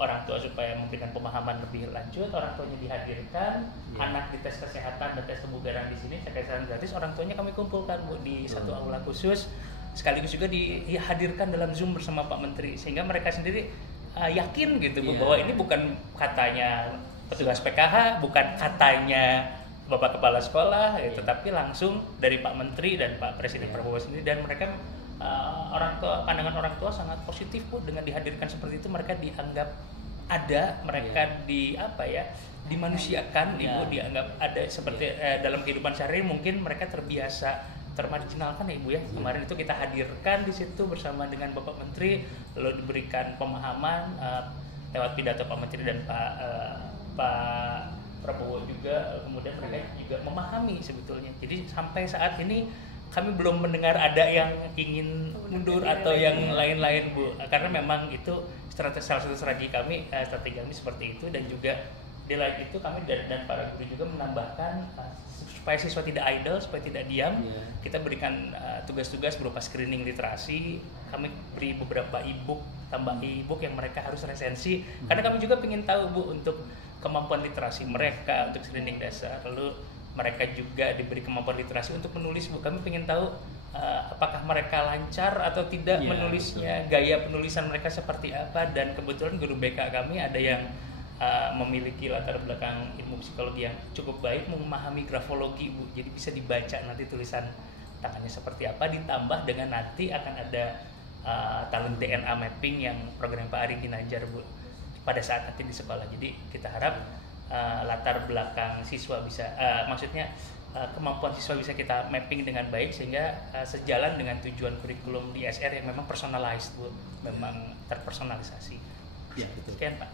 orang tua supaya memberikan pemahaman lebih lanjut, orang tuanya dihadirkan, anak dites kesehatan dan tes kebugaran di sini, cek kesehatan gratis, orang tuanya kami kumpulkan Bu di satu aula khusus, sekaligus juga dihadirkan dalam Zoom bersama Pak Menteri sehingga mereka sendiri yakin gitu Bu bahwa ini bukan katanya petugas PKH, bukan katanya Bapak Kepala Sekolah gitu, tapi langsung dari Pak Menteri dan Pak Presiden Iya. Prabowo sendiri, dan mereka pandangan orang tua sangat positif Bu dengan dihadirkan seperti itu. Mereka dianggap ada, mereka dimanusiakan, Iya. Ibu, dianggap ada seperti dalam kehidupan sehari. Mungkin mereka terbiasa termarginalkan ya Ibu ya. Kemarin itu kita hadirkan di situ bersama dengan Bapak Menteri, lalu diberikan pemahaman lewat pidato Pak Menteri dan Pak Prabowo juga, kemudian mereka juga memahami sebetulnya. Jadi sampai saat ini kami belum mendengar ada yang ingin mundur atau yang lain-lain Bu, karena memang itu salah satu strategi kami seperti itu. Dan juga di lain itu kami dan para guru juga menambahkan supaya siswa tidak idle, supaya tidak diam. Kita berikan tugas-tugas berupa screening literasi. Kami beri beberapa tambah e-book yang mereka harus resensi, karena kami juga ingin tahu Bu untuk kemampuan literasi mereka untuk screening dasar. Lalu mereka juga diberi kemampuan literasi untuk menulis Bu. Kami ingin tahu apakah mereka lancar atau tidak menulisnya, gaya penulisan mereka seperti apa. Dan kebetulan guru BK kami ada yang memiliki latar belakang ilmu psikologi yang cukup baik, memahami grafologi Bu. Jadi bisa dibaca nanti tulisan tangannya seperti apa, ditambah dengan nanti akan ada talent DNA mapping yang program Pak Ari Ginanjar Bu pada saat nanti di sekolah. Jadi kita harap latar belakang siswa bisa kemampuan siswa bisa kita mapping dengan baik, sehingga sejalan dengan tujuan kurikulum di SR yang memang personalized Bu, memang terpersonalisasi. Ya betul. Sekian Pak.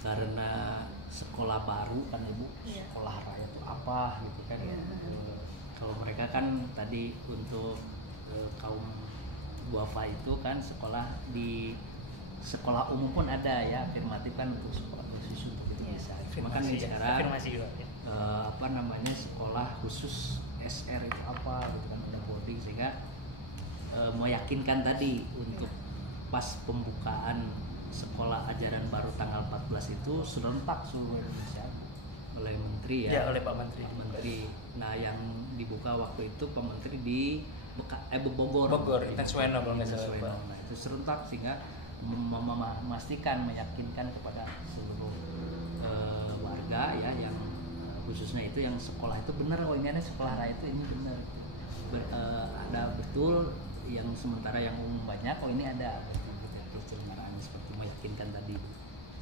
Karena sekolah baru kan Ibu, sekolah raya itu apa gitu kan. Kalau mereka kan tadi untuk kaum duafa itu kan sekolah di sekolah umum pun ada ya, afirmatif kan untuk sekolah khusus untuk itu bisa. Makanya sekarang sekolah khusus SR itu apa gitu kan, ada boarding, sehingga meyakinkan tadi untuk pas pembukaan sekolah ajaran baru tanggal 14 itu serentak seluruh Indonesia oleh Menteri ya. Oleh Pak Menteri. Nah yang dibuka waktu itu Pak Menteri di Bogor, Intensweno kalau nggak salah. Nah itu serentak, sehingga memastikan, meyakinkan kepada seluruh warga ya, yang khususnya itu yang sekolah itu benar, oh ini ada sekolah raya itu ini benar, ada betul, yang sementara yang umum banyak, oh ini ada penyelenggaraan seperti meyakinkan tadi,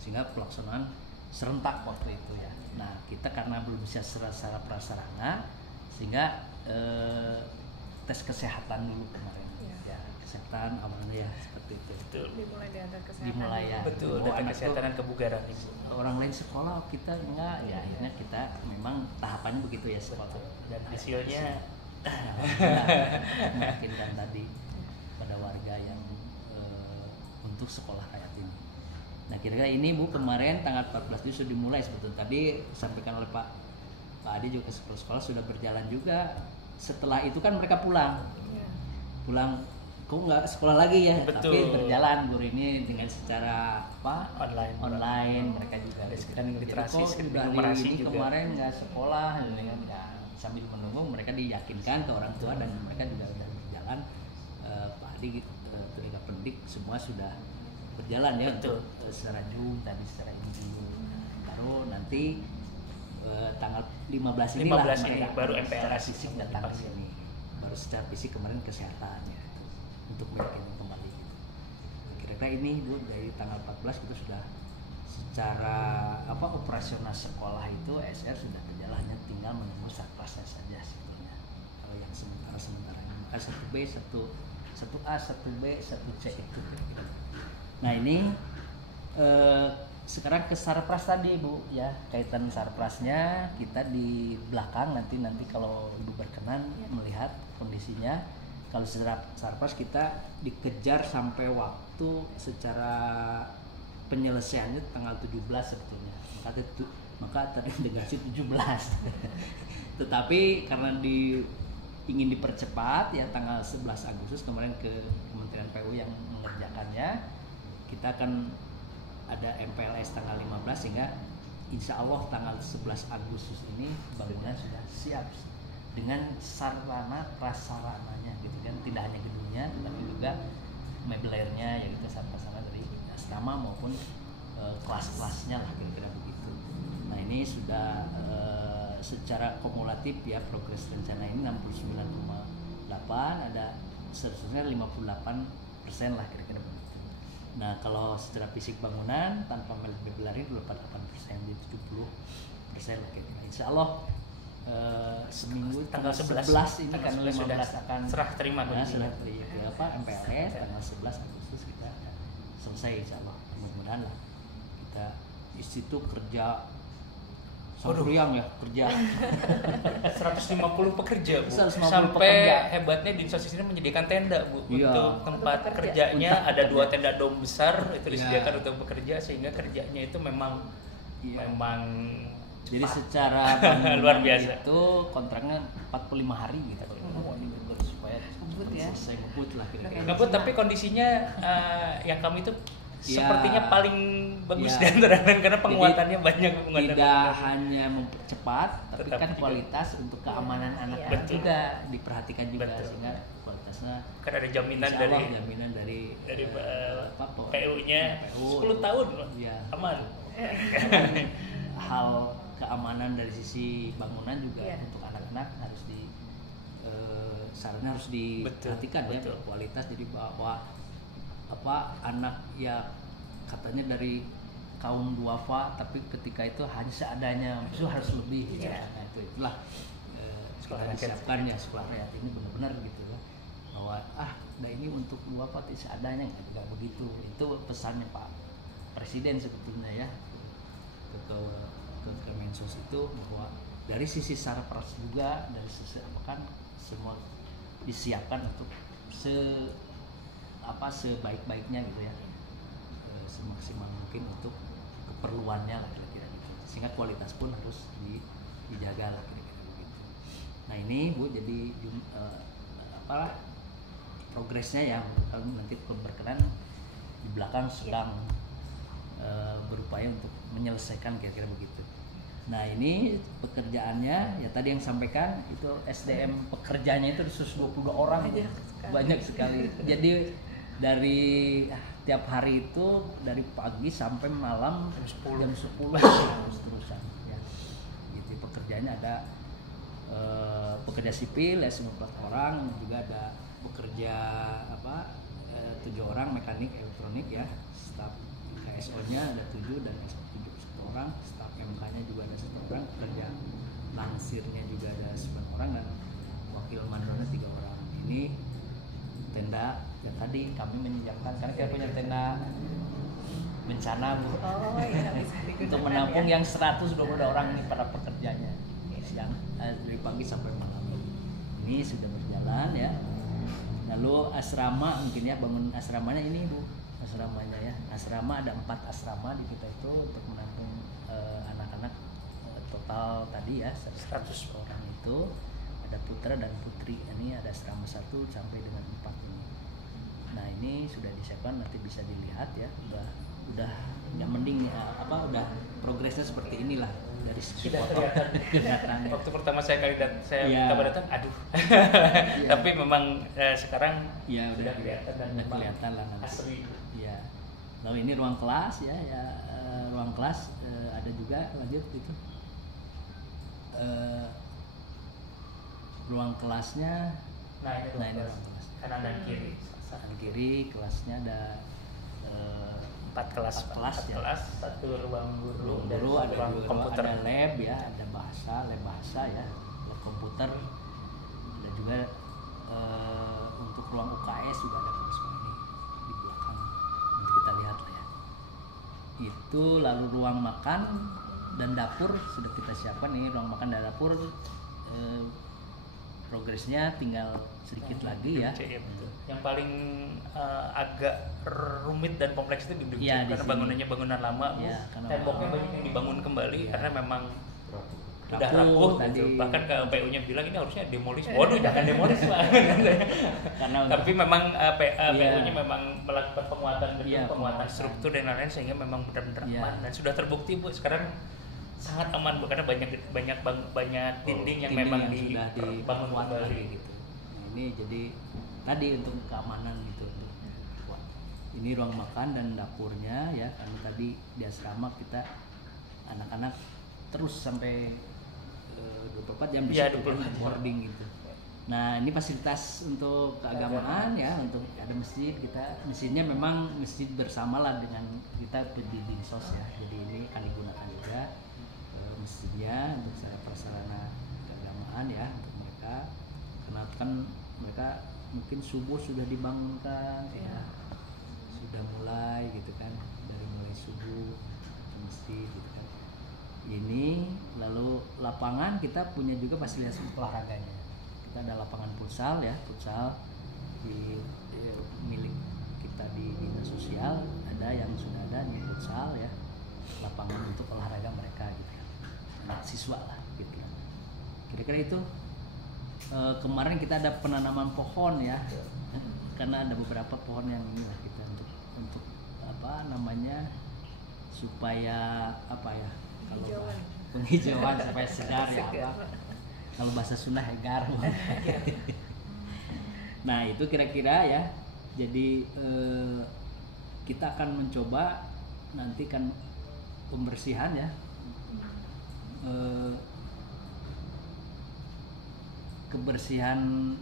sehingga pelaksanaan serentak waktu itu ya. Nah kita karena belum bisa secara prasarana, sehingga tes kesehatan dulu kemarin ya, kesehatan awalnya ya seperti itu. Betul. Dimulai dari kesehatan. Dimulai ya. Betul, Oh, data anak kesehatan tuh, dan kebugaran Ibu. orang lain sekolah kita enggak ya, akhirnya kita memang tahapannya begitu ya sekolah. Dan hasilnya meyakinkan tadi pada warga yang untuk sekolah rakyat ini. Nah kira-kira ini Bu, kemarin tanggal 14 itu sudah dimulai sebetulnya. Tadi disampaikan oleh Pak Adi juga, sekolah sudah berjalan juga. Setelah itu kan mereka pulang, kok nggak sekolah lagi ya? Betul. Tapi berjalan guru ini dengan secara online mereka juga ada screening literasi, kok screening dari numerasi ini juga. kemarin nggak sekolah ya, sambil menunggu mereka diyakinkan ke orang tua, dan mereka juga sudah berjalan. Pak Adi ketika pendidik semua sudah berjalan ya. Betul. Untuk secara Zoom tadi, secara ini baru nanti tanggal 15 ini ini baru secara MPLS fisik datang ke sini, baru secara fisik kemarin kesehatannya untuk meyakinkan kembali gitu. Kira-kira ini Bu, dari tanggal 14 kita sudah secara operasional sekolah itu SR sudah berjalan, tinggal menunggu satpasnya saja sebetulnya. Kalau yang sementara ini maka 1B, 1A, 1B, 1C itu. Nah ini sekarang ke sarpras tadi Bu ya, kaitan sarprasnya kita di belakang nanti kalau Ibu berkenan melihat kondisinya. Kalau secara sarpras kita dikejar sampai waktu secara penyelesaiannya tanggal 17 sebetulnya, maka terintegrasi 17 tetapi karena ingin dipercepat ya, tanggal 11 Agustus kemarin ke Kementerian PU yang mengerjakannya, kita akan ada MPLS tanggal 15, sehingga insya Allah tanggal 11 Agustus ini bangunan sudah siap dengan sarana prasarananya gitu kan, tidak hanya gedungnya tetapi juga mebelirnya, yaitu sarana dari asrama maupun kelas-kelasnya lah, kira-kira begitu. Nah ini sudah secara kumulatif ya progres rencana ini 69,8, ada seharusnya 58% lah kira-kira begitu. Nah kalau secara fisik bangunan tanpa melebihi 28%, jadi 70% lah kira-kira. Insya Allah seminggu tanggal 11 ini tanggal kan 11 sudah 15 akan serah terima nah, kunci. serah terima MPLS tanggal 11 Agustus kita akan selesai insya Allah. Mudah-mudahan lah kita di situ kerja Sambriang ya kerja 150 pekerja Bu. 150 Sampai pekerja. Hebatnya di Instansi ini menyediakan tenda Bu Iya. untuk tempat Untuk kerjanya. Ada 2 tenda dom besar itu Iya. disediakan untuk bekerja, sehingga kerjanya itu memang Iya. cepat. Jadi secara bangunan Luar biasa. itu kontraknya 45 hari gitu. Oh, ini betul supaya Ngebut ya. selesai ngebut lah kira-kira. Ngebut, tapi kondisinya yang kami itu Ya. sepertinya paling bagus Ya. di antara karena penguatannya Jadi, banyak penguatan. tidak hanya mempercepat tapi Tetap kan juga. kualitas untuk keamanan anak-anak Betul. juga diperhatikan juga Betul. sehingga kualitasnya Kan ada jaminan insya Allah dari jaminan dari PU-nya PU. 10 tahun loh. Iya. Aman. Hal keamanan dari sisi bangunan juga Iya. untuk anak-anak harus sarannya harus diperhatikan ya betul. kualitas. Jadi bahwa anak ya katanya dari kaum duafa tapi ketika itu hanya seadanya itu harus lebih gitu. Iya. Nah, itulah Sekolah kita rakyat. disiapkan ya sekolah rakyat ini benar-benar gitu ya bahwa nah ini untuk duafa seadanya nggak begitu. Itu pesannya Pak Presiden sebetulnya ya ke Kemensos itu bahwa dari sisi sarpras juga dari sisi kan semua disiapkan untuk sebaik-baiknya gitu ya, semaksimal mungkin untuk keperluannya lah kira-kira gitu. Sehingga kualitas pun harus dijaga lah kira-kira begitu. Nah ini Bu jadi progresnya yang kalau nanti berkenan di belakang sedang berupaya untuk menyelesaikan kira-kira begitu. Nah ini pekerjaannya ya tadi yang sampaikan itu SDM pekerjanya itu 122 orang, banyak sekali. Jadi dari tiap hari itu dari pagi sampai malam jam 10 terus-terusan ya. Gitu pekerjaannya ada pekerja sipil ya 19 orang, juga ada pekerja 7 orang mekanik elektronik ya, staf KSO-nya ada 7 dan S7 1 orang, staf MK-nya juga ada 1 orang, pekerja langsirnya juga ada 9 orang dan wakil mandornya 3 orang. Ini tenda yang tadi kami menyiapkan karena kita punya tenda bencana Bu. Oh iya bisa digunakan Untuk menampung ya. yang 122 orang ini para pekerjanya siang dari pagi sampai malam. Ini sudah berjalan ya. Lalu asrama mungkin ya, bangun asramanya ini Bu, asramanya ya. Asrama ada 4 asrama di kita itu untuk menampung anak-anak total tadi ya 100 orang itu. Ada putra dan putri, ini ada asrama 1 sampai dengan 4 ini. Nah ini sudah disiapkan, nanti bisa dilihat ya, udah yang mending udah progresnya seperti inilah dari segi Sudah foto kelihatan. Waktu pertama saya Iya. pertama datang, aduh. Iya. Tapi memang sekarang ya sudah kelihatan dan udah memang kelihatan lah nanti. asli. Ya. Lalu ini ruang kelas ya, ruang kelas ada juga lanjut itu. Ruang kelasnya, Nah ini ruang kelas. ruang kelas. Kanan dan kiri. Kanan kiri kelasnya ada 4 kelas. 4 kelas ya. kelas, 1 ruang guru, dan guru, ada ruang guru, komputer. ada lab ya, ada lab bahasa ya, lab komputer, ada juga untuk ruang UKS juga ada semua di belakang. Nanti kita lihat lah ya. Itu lalu ruang makan dan dapur sudah kita siapkan. Ini ruang makan dan dapur progresnya tinggal sedikit lagi ya. Iya, betul. Yang paling agak rumit dan kompleks itu di Dukcep, Iya, di karena sini. bangunannya bangunan lama, Bu. Iya, karena Temboknya lama. banyak yang dibangun kembali Iya. karena memang udah Rapuh rapuh tadi. gitu. Bahkan ke PU-nya bilang ini harusnya demolis. Waduh, jangan demolis Pak. Karena Tapi memang Iya. PU-nya memang melakukan penguatan gedung, Iya, penguatan penguatan. struktur dan lain-lain sehingga memang benar-benar Iya. aman dan sudah terbukti Bu sekarang sangat aman Bu karena banyak dinding yang memang sudah dibangun dibuat kembali. lagi gitu. Nah, ini jadi tadi untuk keamanan gitu. Wah, ini ruang makan dan dapurnya ya, karena tadi di asrama kita anak-anak terus sampai 24 jam di Iya, situ 24 kan, jam. boarding gitu. Nah ini fasilitas untuk keagamaan ya, untuk ada masjid, kita masjidnya memang masjid bersama lah dengan kita di Dinsos ya, jadi ini akan digunakan juga masjidnya untuk prasarana keagamaan ya untuk mereka, karena kan mereka mungkin subuh sudah dibangunkan ya, sudah mulai gitu kan, dari mulai subuh ke masjid gitu kan. Ini lalu lapangan kita punya juga fasilitas olahraganya. Kita ada lapangan futsal ya, futsal di milik kita di dinas sosial, ada yang sudah ada di futsal ya, lapangan untuk olahraga mereka gitu ya, anak siswa lah gitu. Kira-kira itu. Kemarin kita ada penanaman pohon ya, karena ada beberapa pohon yang ini lah kita untuk apa namanya, supaya apa ya, kalau penghijauan supaya segar ya apa, kalau bahasa Sunda hegar. Nah itu kira-kira ya, jadi kita akan mencoba nanti kan pembersihan ya, kebersihan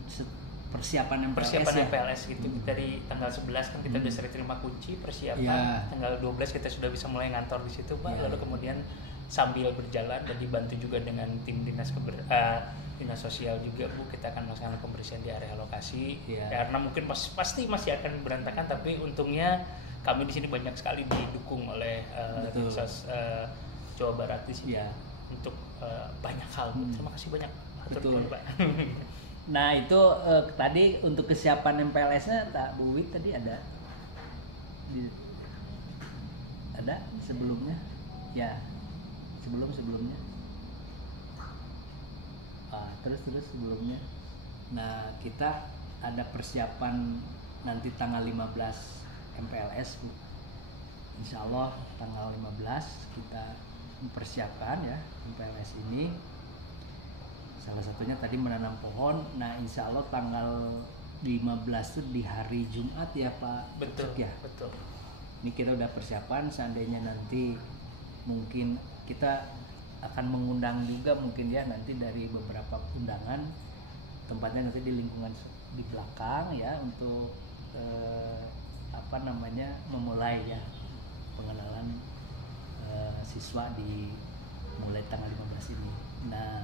persiapan MPLS gitu. Dari tanggal 11 kan kita udah sering terima kunci persiapan. Ya. Tanggal 12 kita sudah bisa mulai ngantor di situ, Pak. Ya. Lalu kemudian sambil berjalan dan dibantu juga dengan tim dinas sosial juga, Bu, kita akan melaksanakan pembersihan di area lokasi. Ya. Karena mungkin pasti masih akan berantakan, tapi untungnya kami di sini banyak sekali didukung oleh Dinsos Jawa Barat di sini untuk banyak hal. Terima kasih banyak. Betul, Pak. Nah itu tadi untuk kesiapan MPLS-nya Bu Wit tadi ada sebelumnya ya, sebelumnya terus sebelumnya. Nah kita ada persiapan nanti tanggal 15 MPLS Bu. Insya Allah tanggal 15 kita mempersiapkan ya MPLS ini. Salah satunya tadi menanam pohon. Nah insya Allah tanggal 15 itu di hari Jumat ya Pak. Betul ya. Betul. Ini kita udah persiapan, seandainya nanti mungkin kita akan mengundang juga mungkin ya nanti dari beberapa undangan, tempatnya nanti di lingkungan di belakang ya, untuk memulai ya pengenalan siswa di mulai tanggal 15 ini. Nah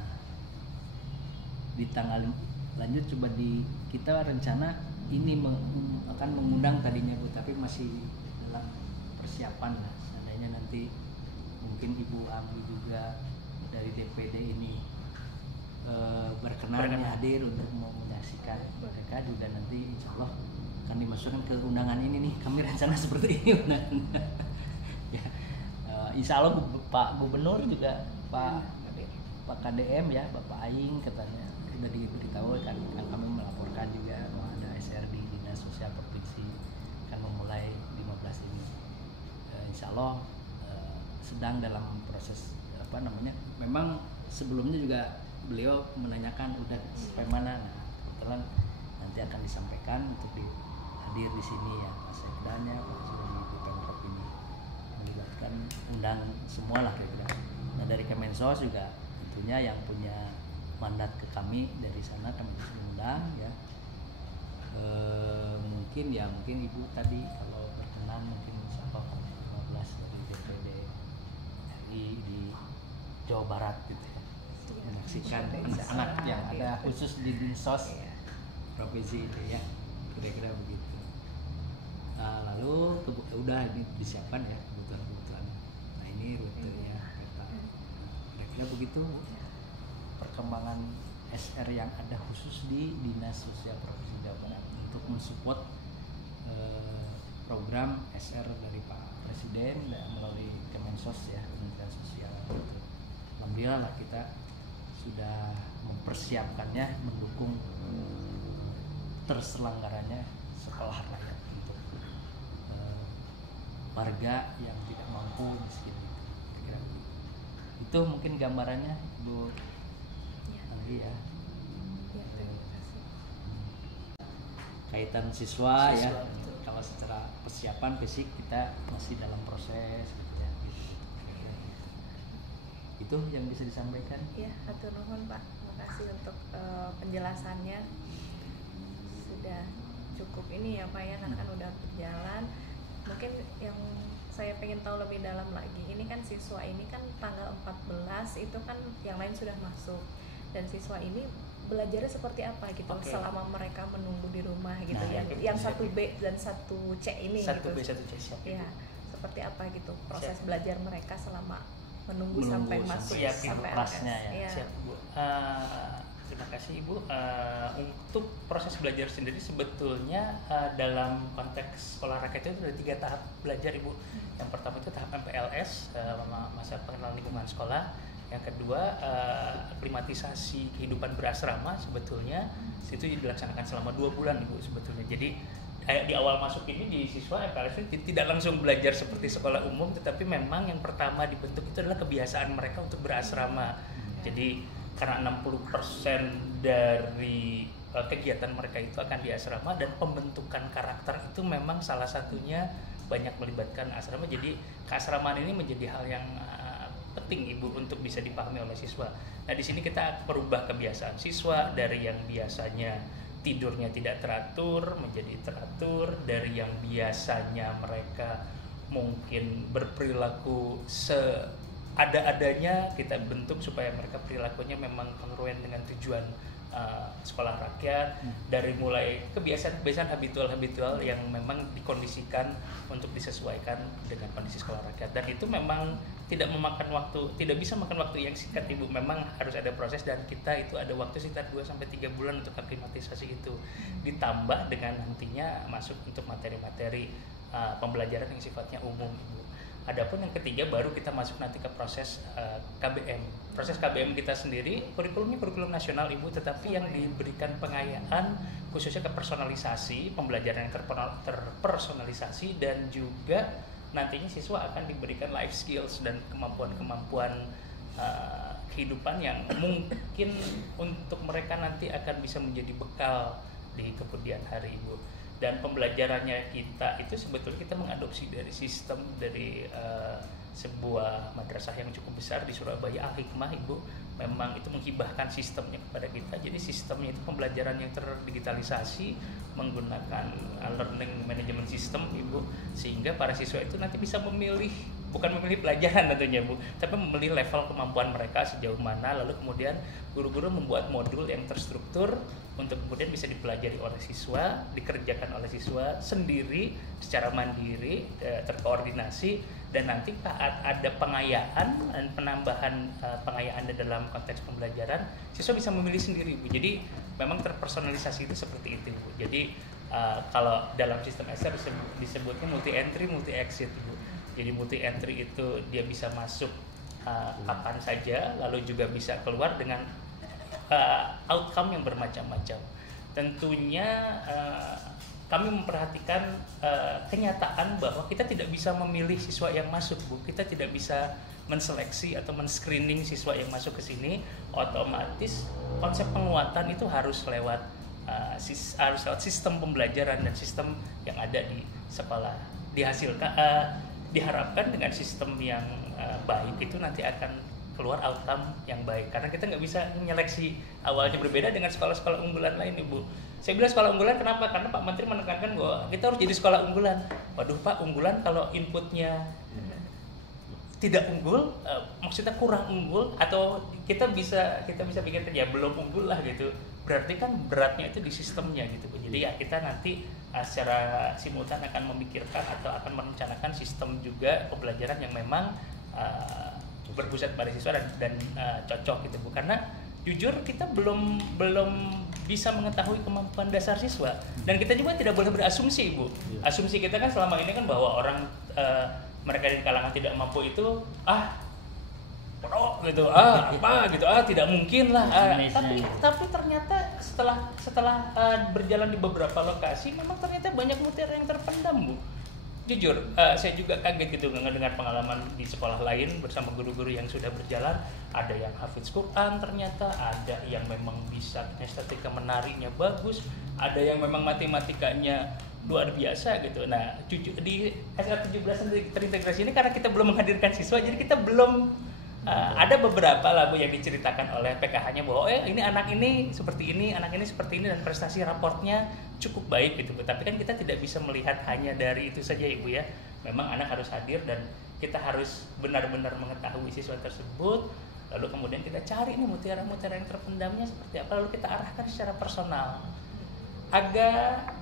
di tanggal lanjut coba kita rencana ini akan mengundang tadinya Bu, tapi masih dalam persiapan lah. Seandainya nanti mungkin Ibu Ami juga dari DPD ini berkenan hadir untuk menyaksikan mereka juga, nanti insya Allah akan dimasukkan ke undangan ini nih. Kami rencana seperti ini ya, insya Allah Pak Gubernur juga Pak KDM ya, Bapak Aing katanya sudah diberitahu kan kami melaporkan juga bahwa ada SRD Dinas Sosial Provinsi akan memulai 15 ini. Insya Allah sedang dalam proses memang sebelumnya juga beliau menanyakan udah sampai mana. Nah kebetulan nanti akan disampaikan untuk hadir di sini ya Pak Sekdanya, Pak Sudani di Pemprov ini, melibatkan undang semua lah kira-kira. Nah dari Kemensos juga tentunya yang punya mandat ke kami dari sana kami undang ya. Mungkin Ibu tadi kalau berkenan mungkin siapa 15 dari DPD RI di Jawa Barat gitu ya, menyaksikan anak-anak yang ada khusus di Dinsos provinsi itu ya, kira-kira begitu. Nah, lalu udah ini disiapkan ya kebutuhan. Nah ini rutenya peta, kira-kira begitu perkembangan SR yang ada khusus di Dinas Sosial Provinsi Jawa Barat untuk mensupport program SR dari Pak Presiden melalui Kemensos ya, Kementerian Sosial. Alhamdulillah lah kita sudah mempersiapkannya, mendukung terselenggaranya sekolah rakyat untuk warga yang tidak mampu miskin. Kira-kira itu mungkin gambarannya Bu. Ya. Kaitan siswa ya, kalau secara persiapan fisik kita masih dalam proses gitu ya. Itu yang bisa disampaikan. Ya, hatur nuhun Pak. Makasih untuk penjelasannya. Sudah cukup ini ya Pak ya, karena kan udah berjalan. Mungkin yang saya pengen tahu lebih dalam lagi, ini kan siswa ini kan tanggal 14 itu kan yang lain sudah masuk, dan siswa ini belajarnya seperti apa gitu selama mereka menunggu di rumah gitu, yang 1B dan 1C ini 1B, gitu. 1C siap. Ya, seperti apa gitu proses belajar mereka selama menunggu sampai masuk sampai kelasnya ya. Siap Bu. Terima kasih Ibu. Untuk proses belajar sendiri sebetulnya dalam konteks sekolah rakyat itu ada 3 tahap belajar Ibu. Yang pertama itu tahap MPLS, masa pengenalan lingkungan sekolah. Yang kedua aklimatisasi kehidupan berasrama, sebetulnya itu dilaksanakan selama 2 bulan Ibu sebetulnya. Jadi di awal masuk ini di siswa MPLS ini tidak langsung belajar seperti sekolah umum, tetapi memang yang pertama dibentuk itu adalah kebiasaan mereka untuk berasrama. Jadi karena 60% dari kegiatan mereka itu akan di asrama, dan pembentukan karakter itu memang salah satunya banyak melibatkan asrama. Jadi keasramaan ini menjadi hal yang penting Ibu untuk bisa dipahami oleh siswa. Nah, di sini kita merubah kebiasaan siswa dari yang biasanya tidurnya tidak teratur menjadi teratur, dari yang biasanya mereka mungkin berperilaku ada-adanya kita bentuk supaya mereka perilakunya memang kongruen dengan tujuan sekolah rakyat, dari mulai kebiasaan-kebiasaan habitual yang memang dikondisikan untuk disesuaikan dengan kondisi sekolah rakyat. Dan itu memang tidak bisa makan waktu yang singkat Ibu, memang harus ada proses, dan kita itu ada waktu sekitar 2-3 bulan untuk aklimatisasi itu, ditambah dengan nantinya masuk untuk materi-materi pembelajaran yang sifatnya umum Ibu. Adapun yang ketiga baru kita masuk nanti ke proses KBM. Proses KBM kita sendiri kurikulumnya kurikulum nasional Ibu, tetapi yang diberikan pengayaan khususnya ke personalisasi, pembelajaran yang terpersonalisasi, dan juga nantinya siswa akan diberikan life skills dan kemampuan-kemampuan kehidupan yang mungkin untuk mereka nanti akan bisa menjadi bekal di kemudian hari Ibu. Dan pembelajarannya kita itu sebetulnya kita mengadopsi dari sistem dari sebuah madrasah yang cukup besar di Surabaya, Al-Hikmah Ibu. Memang itu menghibahkan sistemnya kepada kita. Jadi sistemnya itu pembelajaran yang terdigitalisasi menggunakan learning management system Ibu, sehingga para siswa itu nanti bisa memilih, bukan memilih pelajaran tentunya Bu, tapi memilih level kemampuan mereka sejauh mana, lalu kemudian guru-guru membuat modul yang terstruktur untuk kemudian bisa dipelajari oleh siswa, dikerjakan oleh siswa sendiri secara mandiri, terkoordinasi, dan nanti saat ada pengayaan dan penambahan pengayaan dalam konteks pembelajaran, siswa bisa memilih sendiri Bu. Jadi memang terpersonalisasi itu seperti itu Bu. Jadi kalau dalam sistem SR disebutnya multi entry, multi exit Bu. Jadi multi entry itu dia bisa masuk kapan saja, lalu juga bisa keluar dengan outcome yang bermacam-macam. Tentunya kami memperhatikan kenyataan bahwa kita tidak bisa memilih siswa yang masuk Bu. Kita tidak bisa menseleksi atau men-screening siswa yang masuk ke sini. Otomatis konsep penguatan itu harus lewat sistem pembelajaran dan sistem yang ada di sekolah. Diharapkan dengan sistem yang baik itu nanti akan keluar outcome yang baik, karena kita nggak bisa menyeleksi awalnya. Berbeda dengan sekolah-sekolah unggulan lain Ibu. Saya bilang sekolah unggulan kenapa? Karena Pak Menteri menekankan bahwa kita harus jadi sekolah unggulan. Waduh Pak, unggulan kalau inputnya tidak unggul, maksudnya kurang unggul, atau kita bisa pikirkan ya belum unggul lah gitu. Berarti kan beratnya itu di sistemnya gitu Bu. Jadi ya kita nanti secara simultan akan memikirkan atau akan merencanakan sistem juga pembelajaran yang memang berpusat pada siswa dan cocok gitu Bu. Karena jujur kita belum bisa mengetahui kemampuan dasar siswa, dan kita juga tidak boleh berasumsi Bu. Asumsi kita kan selama ini kan bahwa orang mereka di kalangan tidak mampu itu gitu, tidak mungkin lah. Tapi ternyata setelah berjalan di beberapa lokasi, memang ternyata banyak mutiara yang terpendam Bu. Jujur, saya juga kaget gitu mendengar pengalaman di sekolah lain bersama guru-guru yang sudah berjalan. Ada yang hafidz Quran ternyata, ada yang memang bisa estetika menarinya bagus, ada yang memang matematikanya luar biasa gitu. Nah, di SR17 terintegrasi ini karena kita belum menghadirkan siswa, jadi kita belum Ada beberapa lah Bu yang diceritakan oleh PKH-nya bahwa ini anak ini seperti ini, anak ini seperti ini, dan prestasi raportnya cukup baik gitu Bu. Tapi kan kita tidak bisa melihat hanya dari itu saja Ibu ya. Memang anak harus hadir dan kita harus benar-benar mengetahui siswa tersebut. Lalu kemudian kita cari nih mutiara-mutiara yang terpendamnya seperti apa, lalu kita arahkan secara personal. Agak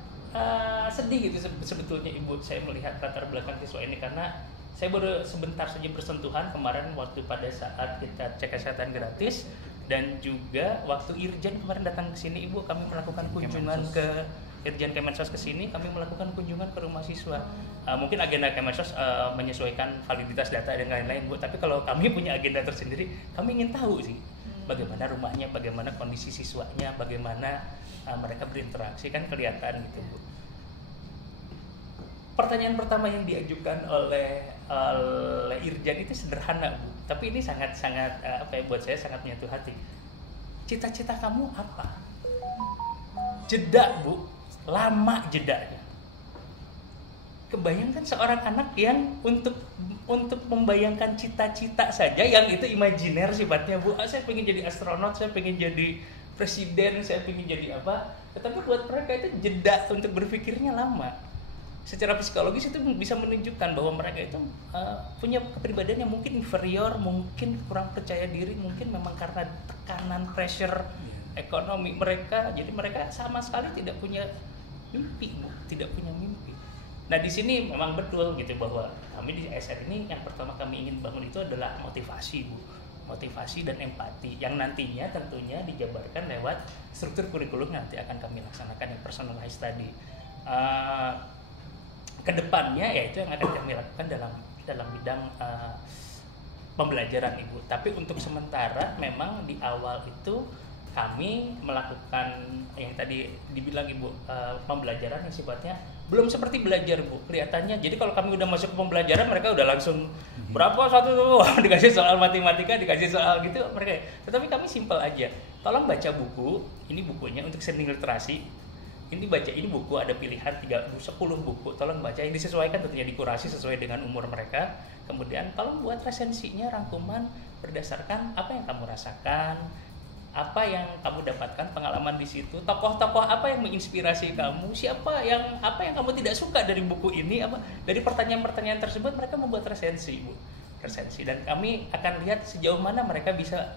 sedih gitu sebetulnya Ibu saya melihat latar belakang siswa ini, karena saya baru sebentar saja bersentuhan kemarin waktu pada saat kita cek kesehatan gratis, dan juga waktu Irjen kemarin datang ke sini Ibu, kami melakukan kunjungan ke Irjen Kemensos ke sini, kami melakukan kunjungan ke rumah siswa. Mungkin agenda Kemensos menyesuaikan validitas data dan lain-lain Bu, tapi kalau kami punya agenda tersendiri, kami ingin tahu sih bagaimana rumahnya, bagaimana kondisi siswanya, bagaimana mereka berinteraksi, kan kelihatan gitu Bu. Pertanyaan pertama yang diajukan oleh Irjan itu sederhana Bu, tapi ini sangat buat saya sangat menyentuh hati. Cita-cita kamu apa? Jeda Bu, lama jedanya. Kebayangkan seorang anak yang untuk membayangkan cita-cita saja yang itu imajiner sifatnya Bu. Saya pengen jadi astronot, saya pengen jadi presiden, saya pengen jadi apa. Tetapi buat mereka itu jeda untuk berpikirnya lama. Secara psikologis itu bisa menunjukkan bahwa mereka itu punya kepribadian yang mungkin inferior, mungkin kurang percaya diri, mungkin memang karena tekanan pressure ekonomi mereka, jadi mereka sama sekali tidak punya mimpi, tidak punya mimpi. Nah di sini memang betul gitu bahwa kami di ASR ini yang pertama kami ingin bangun itu adalah motivasi Bu, motivasi dan empati yang nantinya tentunya dijabarkan lewat struktur kurikulum nanti akan kami laksanakan yang personalized tadi. Kedepannya yaitu yang akan kami lakukan dalam bidang pembelajaran Ibu. Tapi untuk sementara memang di awal itu kami melakukan yang tadi dibilang Ibu, pembelajaran yang sifatnya belum seperti belajar Bu kelihatannya. Jadi kalau kami udah masuk ke pembelajaran mereka udah langsung berapa satu dikasih soal matematika, dikasih soal gitu mereka. Tetapi kami simpel aja. Tolong baca buku, ini bukunya untuk seni literasi. Ini baca, ini buku ada pilihan 10 buku, tolong baca, yang disesuaikan tentunya dikurasi sesuai dengan umur mereka. Kemudian tolong buat resensinya, rangkuman berdasarkan apa yang kamu rasakan, apa yang kamu dapatkan pengalaman di situ, tokoh-tokoh apa yang menginspirasi kamu, apa yang kamu tidak suka dari buku ini, dari pertanyaan-pertanyaan tersebut mereka membuat resensi Bu, resensi, dan kami akan lihat sejauh mana mereka bisa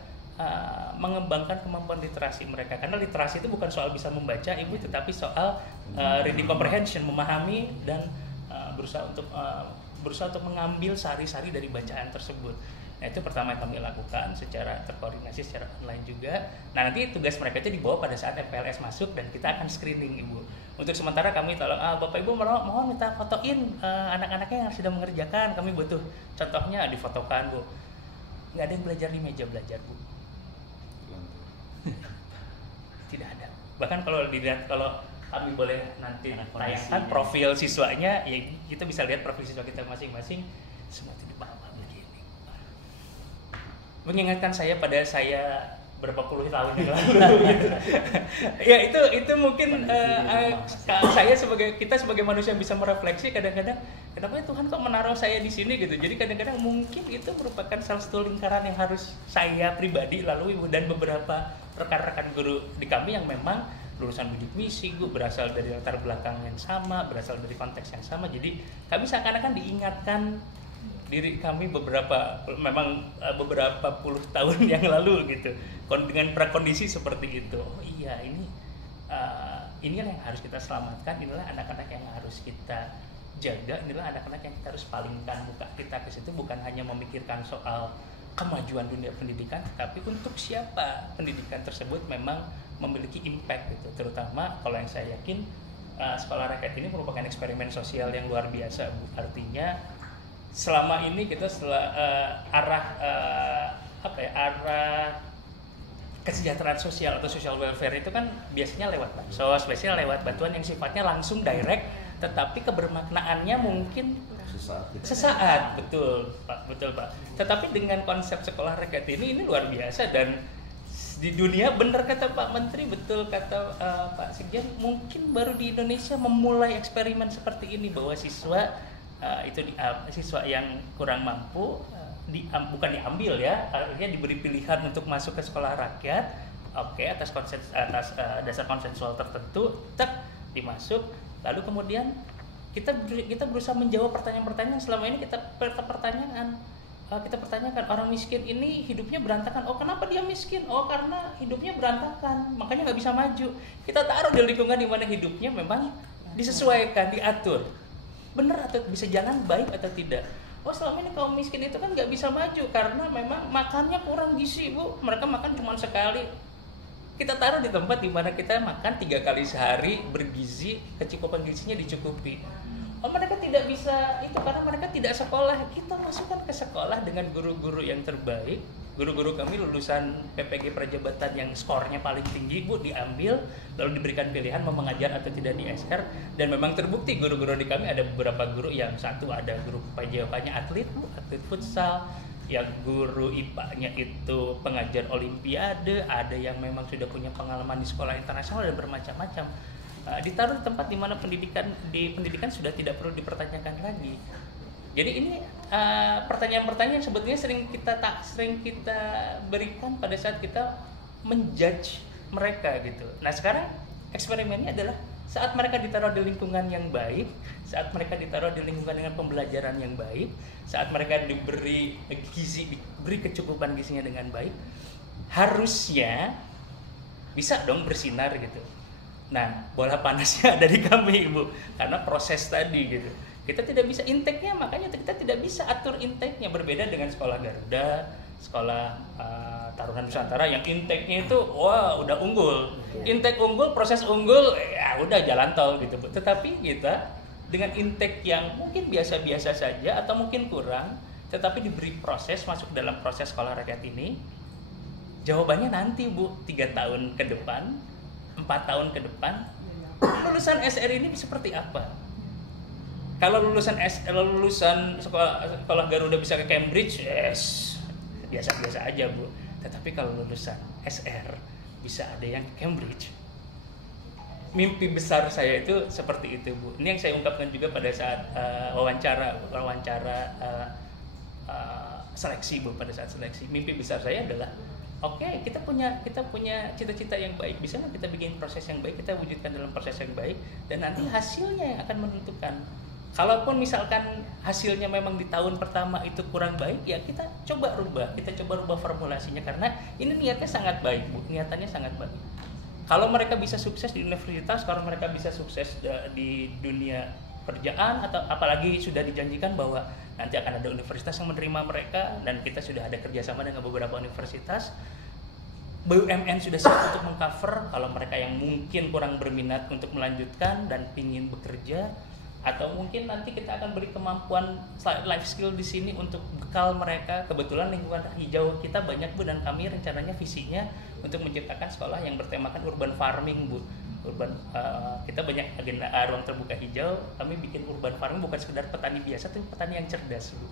mengembangkan kemampuan literasi mereka, karena literasi itu bukan soal bisa membaca Ibu, tetapi soal reading comprehension, memahami dan berusaha untuk mengambil sari-sari dari bacaan tersebut. Nah itu pertama yang kami lakukan secara terkoordinasi secara online juga. Nah nanti tugas mereka itu dibawa pada saat MPLS masuk dan kita akan screening Ibu. Untuk sementara kami tolong Bapak Ibu mohon minta fotoin anak-anaknya yang sudah mengerjakan, kami butuh contohnya difotokan Bu. Nggak ada yang belajar di meja belajar Bu. Tidak ada. Bahkan kalau dilihat, kalau kami boleh nanti tayangkan profil siswanya, ya kita bisa lihat profil siswa kita masing-masing, semua itu di bawah begini. Mengingatkan saya pada saya berapa puluh tahun yang lalu gitu. Ya itu mungkin kita sebagai manusia bisa merefleksi kadang-kadang kenapa Tuhan kok menaruh saya di sini gitu. Jadi kadang-kadang mungkin itu merupakan salah satu lingkaran yang harus saya pribadi lalui dan beberapa rekan-rekan guru di kami yang memang lulusan bidik misi, berasal dari latar belakang yang sama, berasal dari konteks yang sama. Jadi kami seakan-akan diingatkan diri kami beberapa puluh tahun yang lalu gitu, dengan prakondisi seperti itu. Oh iya, ini yang harus kita selamatkan, inilah anak-anak yang harus kita jaga, inilah anak-anak yang kita harus palingkan muka kita ke situ, bukan hanya memikirkan soal kemajuan dunia pendidikan, tapi untuk siapa pendidikan tersebut memang memiliki impact gitu. Terutama kalau yang saya yakin Sekolah Rakyat ini merupakan eksperimen sosial yang luar biasa Bu. Artinya selama ini kita arah kesejahteraan sosial atau social welfare itu kan biasanya lewat bansos, biasanya lewat bantuan yang sifatnya langsung direct, tetapi kebermaknaannya mungkin sesaat. Betul Pak. Tetapi dengan konsep Sekolah Rakyat ini luar biasa, dan di dunia, benar kata Pak Menteri, betul kata Pak Sekjen, mungkin baru di Indonesia memulai eksperimen seperti ini, bahwa siswa siswa yang kurang mampu bukan diambil ya, akhirnya diberi pilihan untuk masuk ke sekolah rakyat. Oke, atas dasar konsensual tertentu, dimasuk. Lalu kemudian kita berusaha menjawab pertanyaan-pertanyaan yang selama ini kita pertanyakan. Kita pertanyakan, orang miskin ini hidupnya berantakan. Oh, kenapa dia miskin? Oh, karena hidupnya berantakan, makanya nggak bisa maju. Kita taruh di lingkungan di mana hidupnya memang disesuaikan, diatur. Benar atau bisa jalan, baik atau tidak. Oh, selama ini kaum miskin itu kan nggak bisa maju karena memang makannya kurang gizi, Bu. Mereka makan cuma sekali. Kita taruh di tempat di mana kita makan 3 kali sehari, bergizi, kecukupan gizinya dicukupi. Oh, mereka tidak bisa itu karena mereka tidak sekolah. Kita masukkan ke sekolah dengan guru-guru yang terbaik. Guru-guru kami lulusan PPG Prajabatan yang skornya paling tinggi, Bu, diambil lalu diberikan pilihan mau mengajar atau tidak di SR. Dan memang terbukti guru-guru di kami ada beberapa guru yang satu ada guru PJOK-nya atlet, Bu, atlet futsal, yang guru IPA-nya itu pengajar olimpiade, ada yang memang sudah punya pengalaman di sekolah internasional dan bermacam-macam. Ditaruh di tempat di mana pendidikan sudah tidak perlu dipertanyakan lagi. Jadi ini pertanyaan-pertanyaan yang sebetulnya sering kita berikan pada saat kita menjudge mereka gitu. Nah, sekarang eksperimennya adalah saat mereka ditaruh di lingkungan yang baik, saat mereka ditaruh di lingkungan dengan pembelajaran yang baik, saat mereka diberi kecukupan gizinya dengan baik, harusnya bisa dong bersinar gitu. Nah, bola panasnya ada di kami, Ibu, karena proses tadi gitu. Kita tidak bisa intake-nya, makanya kita tidak bisa atur intake-nya. Berbeda dengan sekolah Garuda, sekolah Tarunan Nusantara yang intake-nya itu wah udah unggul. Intake unggul, proses unggul, ya udah jalan tol gitu, Bu. Tetapi kita dengan intake yang mungkin biasa-biasa saja atau mungkin kurang, tetapi diberi proses masuk dalam proses sekolah rakyat ini. Jawabannya nanti, Bu, 3 tahun ke depan, 4 tahun ke depan, lulusan SR ini seperti apa? Kalau lulusan sekolah Garuda bisa ke Cambridge, yes, biasa-biasa aja, Bu. Tetapi kalau lulusan SR bisa ada yang ke Cambridge, mimpi besar saya itu seperti itu, Bu. Ini yang saya ungkapkan juga pada saat wawancara seleksi, Bu. Pada saat seleksi, mimpi besar saya adalah oke, kita punya cita-cita yang baik. Bisa nggak kita bikin proses yang baik, kita wujudkan dalam proses yang baik, dan nanti hasilnya yang akan menentukan. Kalaupun misalkan hasilnya memang di tahun pertama itu kurang baik, ya kita coba rubah formulasinya, karena ini niatnya sangat baik, Bu. Niatannya sangat baik. Kalau mereka bisa sukses di universitas, kalau mereka bisa sukses di dunia kerjaan, atau apalagi sudah dijanjikan bahwa nanti akan ada universitas yang menerima mereka, dan kita sudah ada kerjasama dengan beberapa universitas. BUMN sudah siap untuk mengcover kalau mereka yang mungkin kurang berminat untuk melanjutkan dan ingin bekerja, atau mungkin nanti kita akan beri kemampuan life skill di sini untuk bekal mereka. Kebetulan lingkungan hijau kita banyak, Bu, dan kami rencananya visinya untuk menciptakan sekolah yang bertemakan urban farming, Bu. Kita banyak agenda ruang terbuka hijau. Kami bikin urban farming bukan sekedar petani biasa, tapi petani yang cerdas, Bu.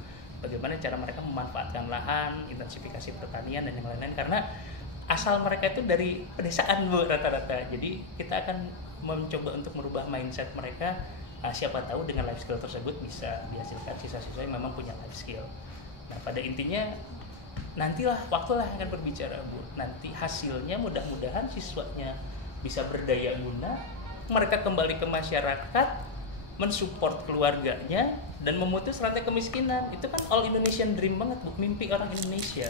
Bagaimana cara mereka memanfaatkan lahan, intensifikasi pertanian dan yang lain-lain, karena asal mereka itu dari pedesaan, Bu, rata-rata. Jadi kita akan mencoba untuk merubah mindset mereka. Siapa tahu dengan life skill tersebut bisa dihasilkan siswa-siswa yang memang punya life skill. Nah, pada intinya nantilah waktulah yang akan berbicara, Bu. Nanti hasilnya mudah-mudahan siswanya bisa berdaya guna, mereka kembali ke masyarakat, mensupport keluarganya, dan memutus rantai kemiskinan. Itu kan all Indonesian dream banget, Bu, mimpi orang Indonesia.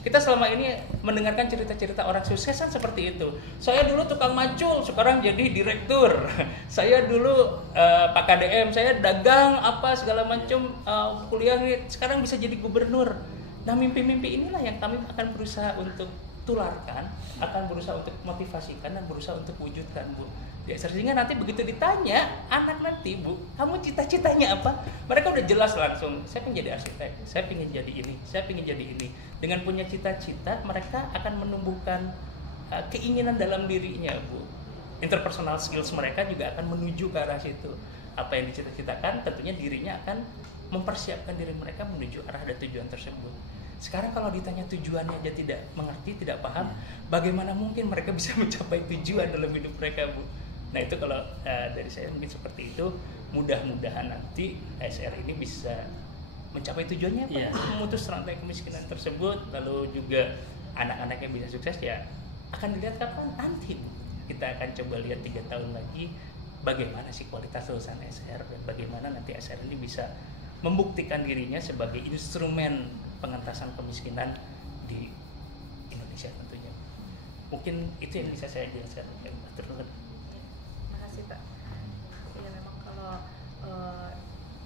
Kita selama ini mendengarkan cerita-cerita orang sukses kan seperti itu. Saya dulu tukang macul, sekarang jadi direktur. Saya dulu Pak KDM, saya dagang apa segala macam, kuliah sekarang bisa jadi gubernur. Nah, mimpi-mimpi inilah yang kami akan berusaha untuk tularkan, akan berusaha untuk motivasikan dan berusaha untuk wujudkan, Bu. Ya, sehingga nanti begitu ditanya anak nanti, Bu, kamu cita-citanya apa? Mereka udah jelas langsung, saya pengen jadi arsitek, saya pengen jadi ini, saya pengen jadi ini. Dengan punya cita-cita, mereka akan menumbuhkan keinginan dalam dirinya, Bu. Interpersonal skills mereka juga akan menuju ke arah situ. Apa yang dicita-citakan, tentunya dirinya akan mempersiapkan diri mereka menuju arah dan tujuan tersebut. Sekarang kalau ditanya tujuannya aja tidak mengerti, tidak paham, bagaimana mungkin mereka bisa mencapai tujuan dalam hidup mereka, Bu? Nah, itu kalau dari saya mungkin seperti itu. Mudah-mudahan nanti SR ini bisa mencapai tujuannya apa? Iya. Memutus rantai kemiskinan tersebut, lalu juga anak-anak yang bisa sukses ya akan dilihat kapan nanti. Kita akan coba lihat 3 tahun lagi bagaimana sih kualitas lulusan SR dan bagaimana nanti SR ini bisa membuktikan dirinya sebagai instrumen pengentasan kemiskinan di Indonesia tentunya. Mungkin itu yang bisa saya jelaskan. Terima Makasih Pak. Ya memang kalau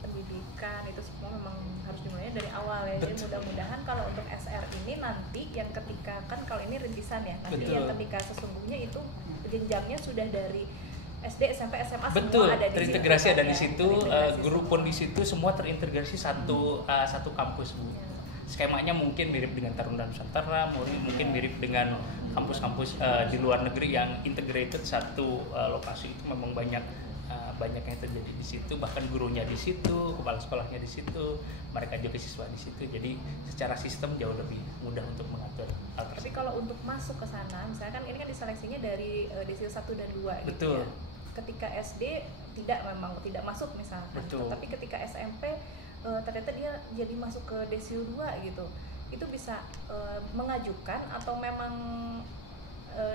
pendidikan itu semua memang harus dimulai dari awal ya. Jadi Betul. mudah-mudahan kalau untuk SR ini nanti yang ketika kan kalau ini rintisan ya, nanti Betul. yang ketika sesungguhnya itu jenjangnya sudah dari SD, SMP, SMA Betul, semua ada di terintegrasi situ, ada kan, di ya. situ, Terintegrasi guru semua. pun di situ, semua terintegrasi satu kampus Bu. Ya. Skemanya mungkin mirip dengan Taruna Nusantara, mungkin mirip dengan kampus-kampus di luar negeri yang integrated satu lokasi. Itu memang banyak yang terjadi di situ, bahkan gurunya di situ, kepala sekolahnya di situ, mereka juga siswa di situ. Jadi secara sistem jauh lebih mudah untuk mengatur hal Tapi tersebut. kalau untuk masuk ke sana, misalnya kan ini kan diseleksinya dari desil 1 dan 2 gitu Betul. ya. Ketika SD memang tidak masuk misalkan. Betul. Tapi ketika SMP ternyata dia jadi masuk ke desil 2 gitu. Itu bisa mengajukan atau memang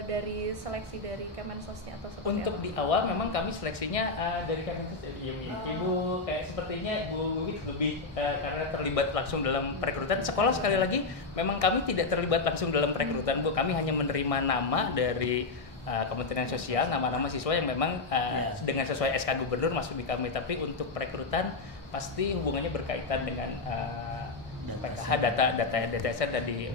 dari seleksi dari Kemensosnya atau seperti Untuk apa? di awal memang kami seleksinya dari Kemensos ya Ibu, kayak sepertinya Bu Wiwit lebih karena terlibat langsung dalam perekrutan. Sekolah sekali lagi memang kami tidak terlibat langsung dalam perekrutan Bu, kami hanya menerima nama dari Kementerian Sosial, nama-nama siswa yang memang dengan sesuai SK Gubernur masuk di kami. Tapi untuk perekrutan pasti hubungannya berkaitan dengan PKH, data DTSR tadi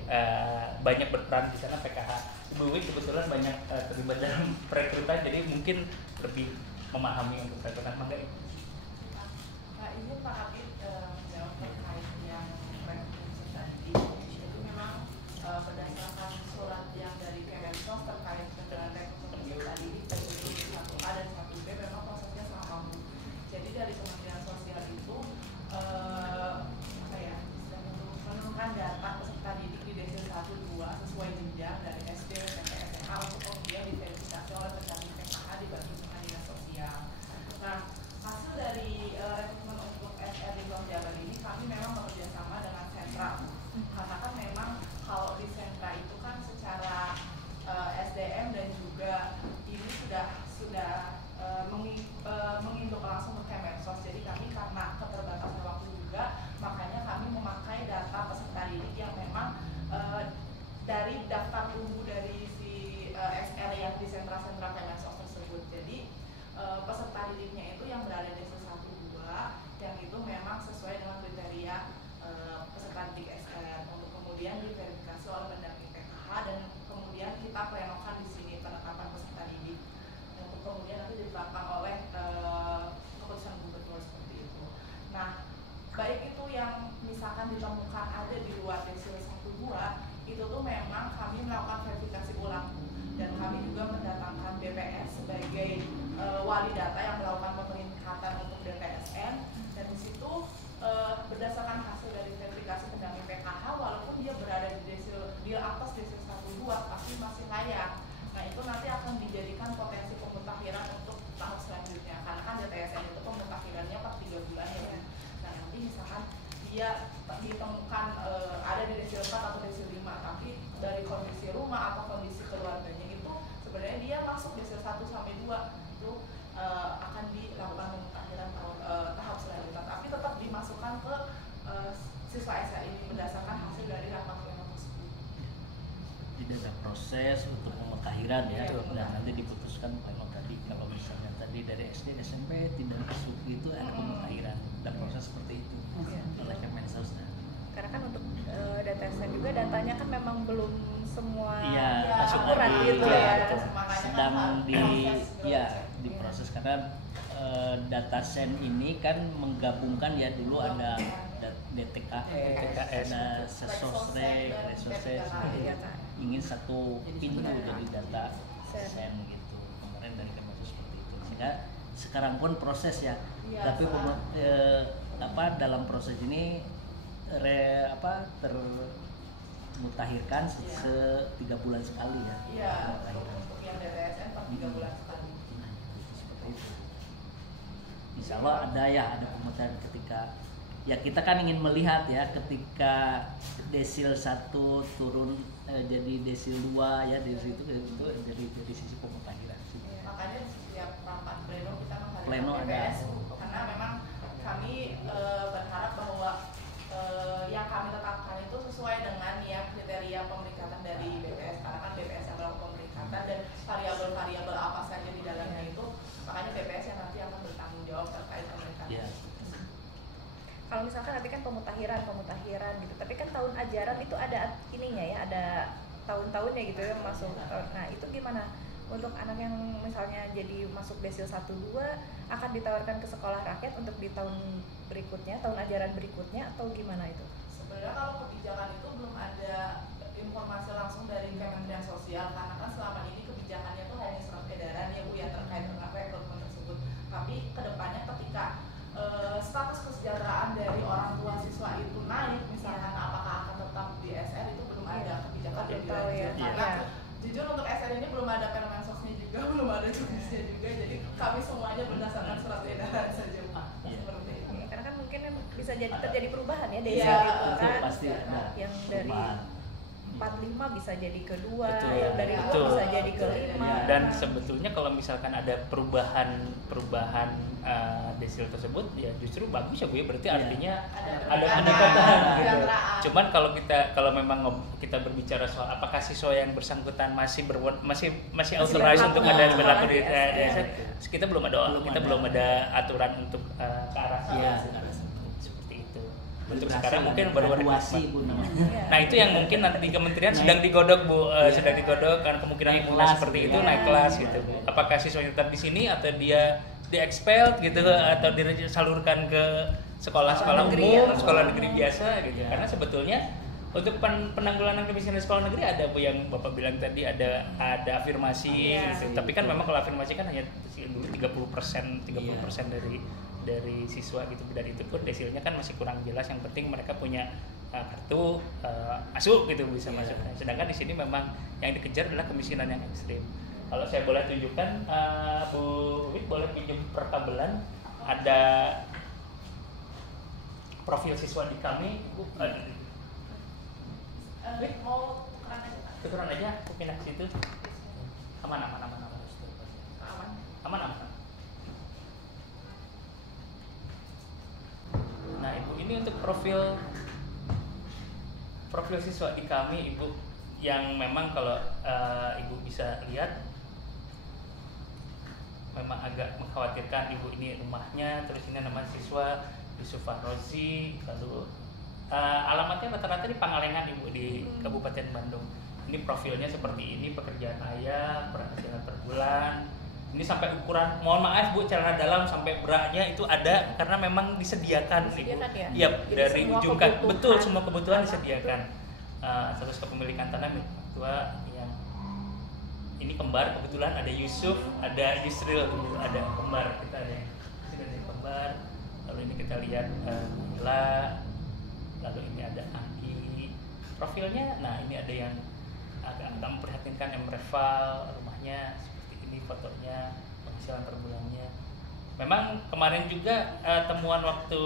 banyak berperan di sana PKH. Bu Wiwit kebetulan banyak terlibat dalam perekrutan, jadi mungkin lebih memahami untuk perekrutan. Mangga Ibu. Pak, izin Pak Habib menjawab terkait yang rekrutmen tadi. Jadi memang berdasarkan surat yang dari Kemensos terkait dengan rekrutmen tadi itu 1A dan 1B memang prosesnya sangat lama. Jadi dari Kementerian Sosial itu menurunkan data peserta didik di desil 1, 2 sesuai jenjang dari SD, SMP, SMA untuk kemudian diverifikasi oleh pendamping PKH dibagi dengan dinas sosial. Nah, hasil dari rekrutmen untuk SR di Pulau Jabar ini kami memang bekerjasama dengan sentra, karena kan memang kalau di sentra itu kan secara SDM dan juga ini sudah menginduk langsung ke Kemensos. Jadi kami karena keterbatasan waktu juga, makanya kami memakai data peserta didik yang memang dari daftar tunggu dari si SR yang di sentra-sentra Kemensos tersebut. Jadi peserta didiknya itu yang berada di desil 1, 2 yang itu memang sesuai dengan kriteria peserta didik SR untuk kemudian diverifikasi oleh pendamping PKH dan kemudian kita plenokan di sini penetapan peserta didik untuk kemudian nanti ditetapkan oleh keputusan gubernur seperti itu. Nah, baik itu yang misalkan ditemukan ada di luar desil 1, 2 itu tuh memang kami melakukan verifikasi ulang dan kami juga mendatangkan BPS sebagai wali data yang melakukan pemeringkatan untuk DTSN dan di situ berdasarkan hasil dari verifikasi pendamping PKH walaupun dia berada di atas desil 1, 2 tapi masih layak. Nah itu nanti akan dijadikan potensi pemutakhiran untuk tahap selanjutnya karena kan DTSN itu pemutakhirannya per 3 bulan ya. Nah nanti misalkan dia ditemukan ada di desil 4 atau desil 5 tapi dari kondisi rumah atau kondisi keluarganya itu sebenarnya dia masuk desil 1 sampai 2 itu akan dilakukan pemutakhiran tahap selanjutnya tapi tetap dimasukkan ke siswa SR ini berdasarkan hasil dari rapat pleno tersebut. Jadi ada proses untuk pemutakhiran ya, Iya, dan nanti diputuskan pleno tadi kalau misalnya tadi dari SD SMP tidak masuk itu ada pemutakhiran dan proses seperti itu oleh Kemensos. Karena kan untuk DTSN juga datanya kan memang belum semua Iya, masuk akurat lagi. gitu Iya, ya. betul. Makanya kan Sedang harus diproses karena datasen ini kan menggabungkan ya dulu ada DTKS, ada Sesosrek, Resources, Iya, Kak. ingin satu pintu Jadi jadi data sen gitu kemarin dari Kemensos seperti itu sehingga sekarang pun proses ya, Iya, tapi dalam proses ini termutakhirkan se-3 bulan sekali ya. Iya, Pemutahiran. untuk yang DTSN per 3 bulan sekali. Seperti itu. Insya Allah ada pemutahiran ketika ya kita kan ingin melihat ya ketika desil 1 turun jadi desil 2 ya dari situ itu dari sisi pemutahiran. Makanya setiap rapat pleno kita Pleno menghadirkan ada. BPS karena memang kami berharap bahwa yang kami tetapkan itu sesuai dengan yang kriteria pemeringkatan dari BPS, karena kan BPS yang melakukan pemeringkatan dan variabel-variabel apa saja di dalamnya itu, makanya BPS yang nanti akan bertanggung jawab terkait pemeringkatan. Iya. Kalau misalkan nanti kan pemutahiran gitu, tapi kan tahun ajaran itu ada ininya ya, ada tahun-tahunnya gitu ya masuk. Nah itu gimana untuk anak yang misalnya jadi masuk desil 1-2 akan ditawarkan ke sekolah rakyat untuk di tahun berikutnya, tahun ajaran berikutnya, atau gimana itu? Sebenarnya kalau kebijakan itu belum ada informasi langsung dari Kementerian Sosial, karena kan selama ini kebijakannya itu hanya surat edaran ya Bu ya terkait dengan rekrutmen tersebut. Tapi kedepannya ketika status kesejahteraan dari orang tua siswa itu naik, misalkan apakah akan tetap di SR itu belum ada kebijakan lebih lanjut. Karena jujur untuk SR ini belum ada Permensosnya juga, belum ada judisnya juga, jadi kami semuanya berdasarkan surat edaran saja Bu. Seperti itu. Karena kan mungkin bisa jadi terjadi perubahan ya desil Iya, itu kan, betul, pasti ada yang dari perubahan. 45 bisa jadi ke 2, Betul, yang dari 2 betul. bisa jadi ke 5. Dan sebetulnya kalau misalkan ada perubahan desil tersebut ya justru bagus ya Bu ya, berarti artinya ada peningkatan gitu. Cuman kalau memang kita berbicara soal apakah siswa yang bersangkutan masih authorized untuk ada berlaku di DSR, kita belum ada aturan untuk ke arah sana. Seperti itu. Untuk sekarang mungkin baru graduasi Bu namanya. Nah itu yang mungkin nanti di kementerian sedang digodok Bu, sedang digodok karena kemungkinan Naik mungkin kelas seperti gitu itu ya. naik kelas gitu Bu. Apakah siswanya tetap di sini atau dia di-expelled gitu atau disalurkan ke sekolah-sekolah negeri umum, atau sekolah sekolah negeri umum. biasa gitu. Ya. Karena sebetulnya untuk penanggulangan kemiskinan di sekolah negeri ada Bu yang Bapak bilang tadi ada afirmasi Iya. gitu. Tapi kan memang kalau afirmasi kan hanya dulu 30% dari siswa gitu, dan itu pun desilnya kan masih kurang jelas. Yang penting mereka punya kartu masuk gitu bisa masuk. Sedangkan di sini memang yang dikejar adalah kemiskinan yang ekstrim. Kalau saya boleh tunjukkan, Bu Wit boleh pinjam perkabelan, ada profil siswa di kami, Bu. Mau Tukeran aja, mungkin di situ. Aman. Nah Ibu, ini untuk profil siswa di kami Ibu, yang memang kalau Ibu bisa lihat memang agak mengkhawatirkan. Ibu ini rumahnya, terus ini nama siswa Yusuf Fahrozi, lalu alamatnya rata-rata di Pangalengan Ibu, di Kabupaten Bandung. Ini profilnya seperti ini, pekerjaan ayah, penghasilan per bulan. Ini sampai ukuran, mohon maaf Bu, celana dalam sampai bra-nya itu ada karena memang disediakan Ibu. Disediakan ya? Iya, Jadi dari semua ujung kebutuhan betul semua kebutuhan anak disediakan. Terus kepemilikan tanah milik orang tua yang ini kembar, kebetulan ada Yusuf, ada Yusril, ada kembar, kita ada yang kembar. Lalu ini kita lihat Mila, lalu ini ada Anggi. Profilnya, nah ini ada yang agak memprihatinkan, Reval, rumahnya seperti ini, fotonya, penghasilan per bulannya. Memang kemarin juga temuan waktu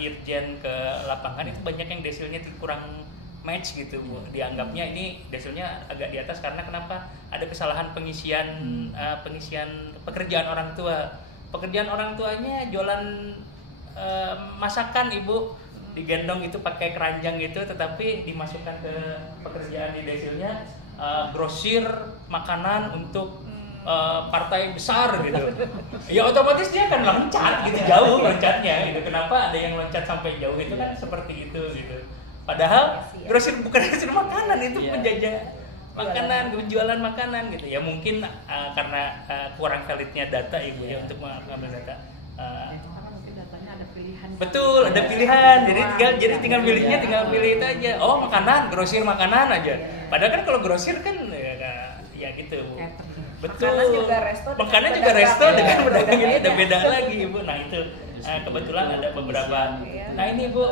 Irjen ke lapangan itu banyak yang desilnya kurang match gitu Bu. Dianggapnya ini desilnya agak di atas karena kenapa? Ada kesalahan pengisian pekerjaan orang tua. Pekerjaan orang tuanya jualan masakan Ibu, digendong itu pakai keranjang gitu, tetapi dimasukkan ke pekerjaan di desilnya grosir makanan untuk partai besar gitu. Ya otomatis dia akan loncat gitu, jauh loncatnya gitu. Kenapa ada yang loncat sampai jauh itu kan seperti itu gitu. Padahal grosir bukan hasil makanan, itu penjajah makanan, penjualan makanan gitu. Ya mungkin karena kurang validnya data Ibu ya untuk mengambil data. Karena mungkin datanya ada pilihan. Betul, ada pilihan. Jadi tinggal milihnya, tinggal pilih itu aja. Oh, makanan, grosir makanan aja. Padahal kan kalau grosir kan ya gitu, Bu. Betul. Makanan juga resto dengan pedagang itu udah beda lagi, Bu. Nah, itu kebetulan ada beberapa. Nah, ini Bu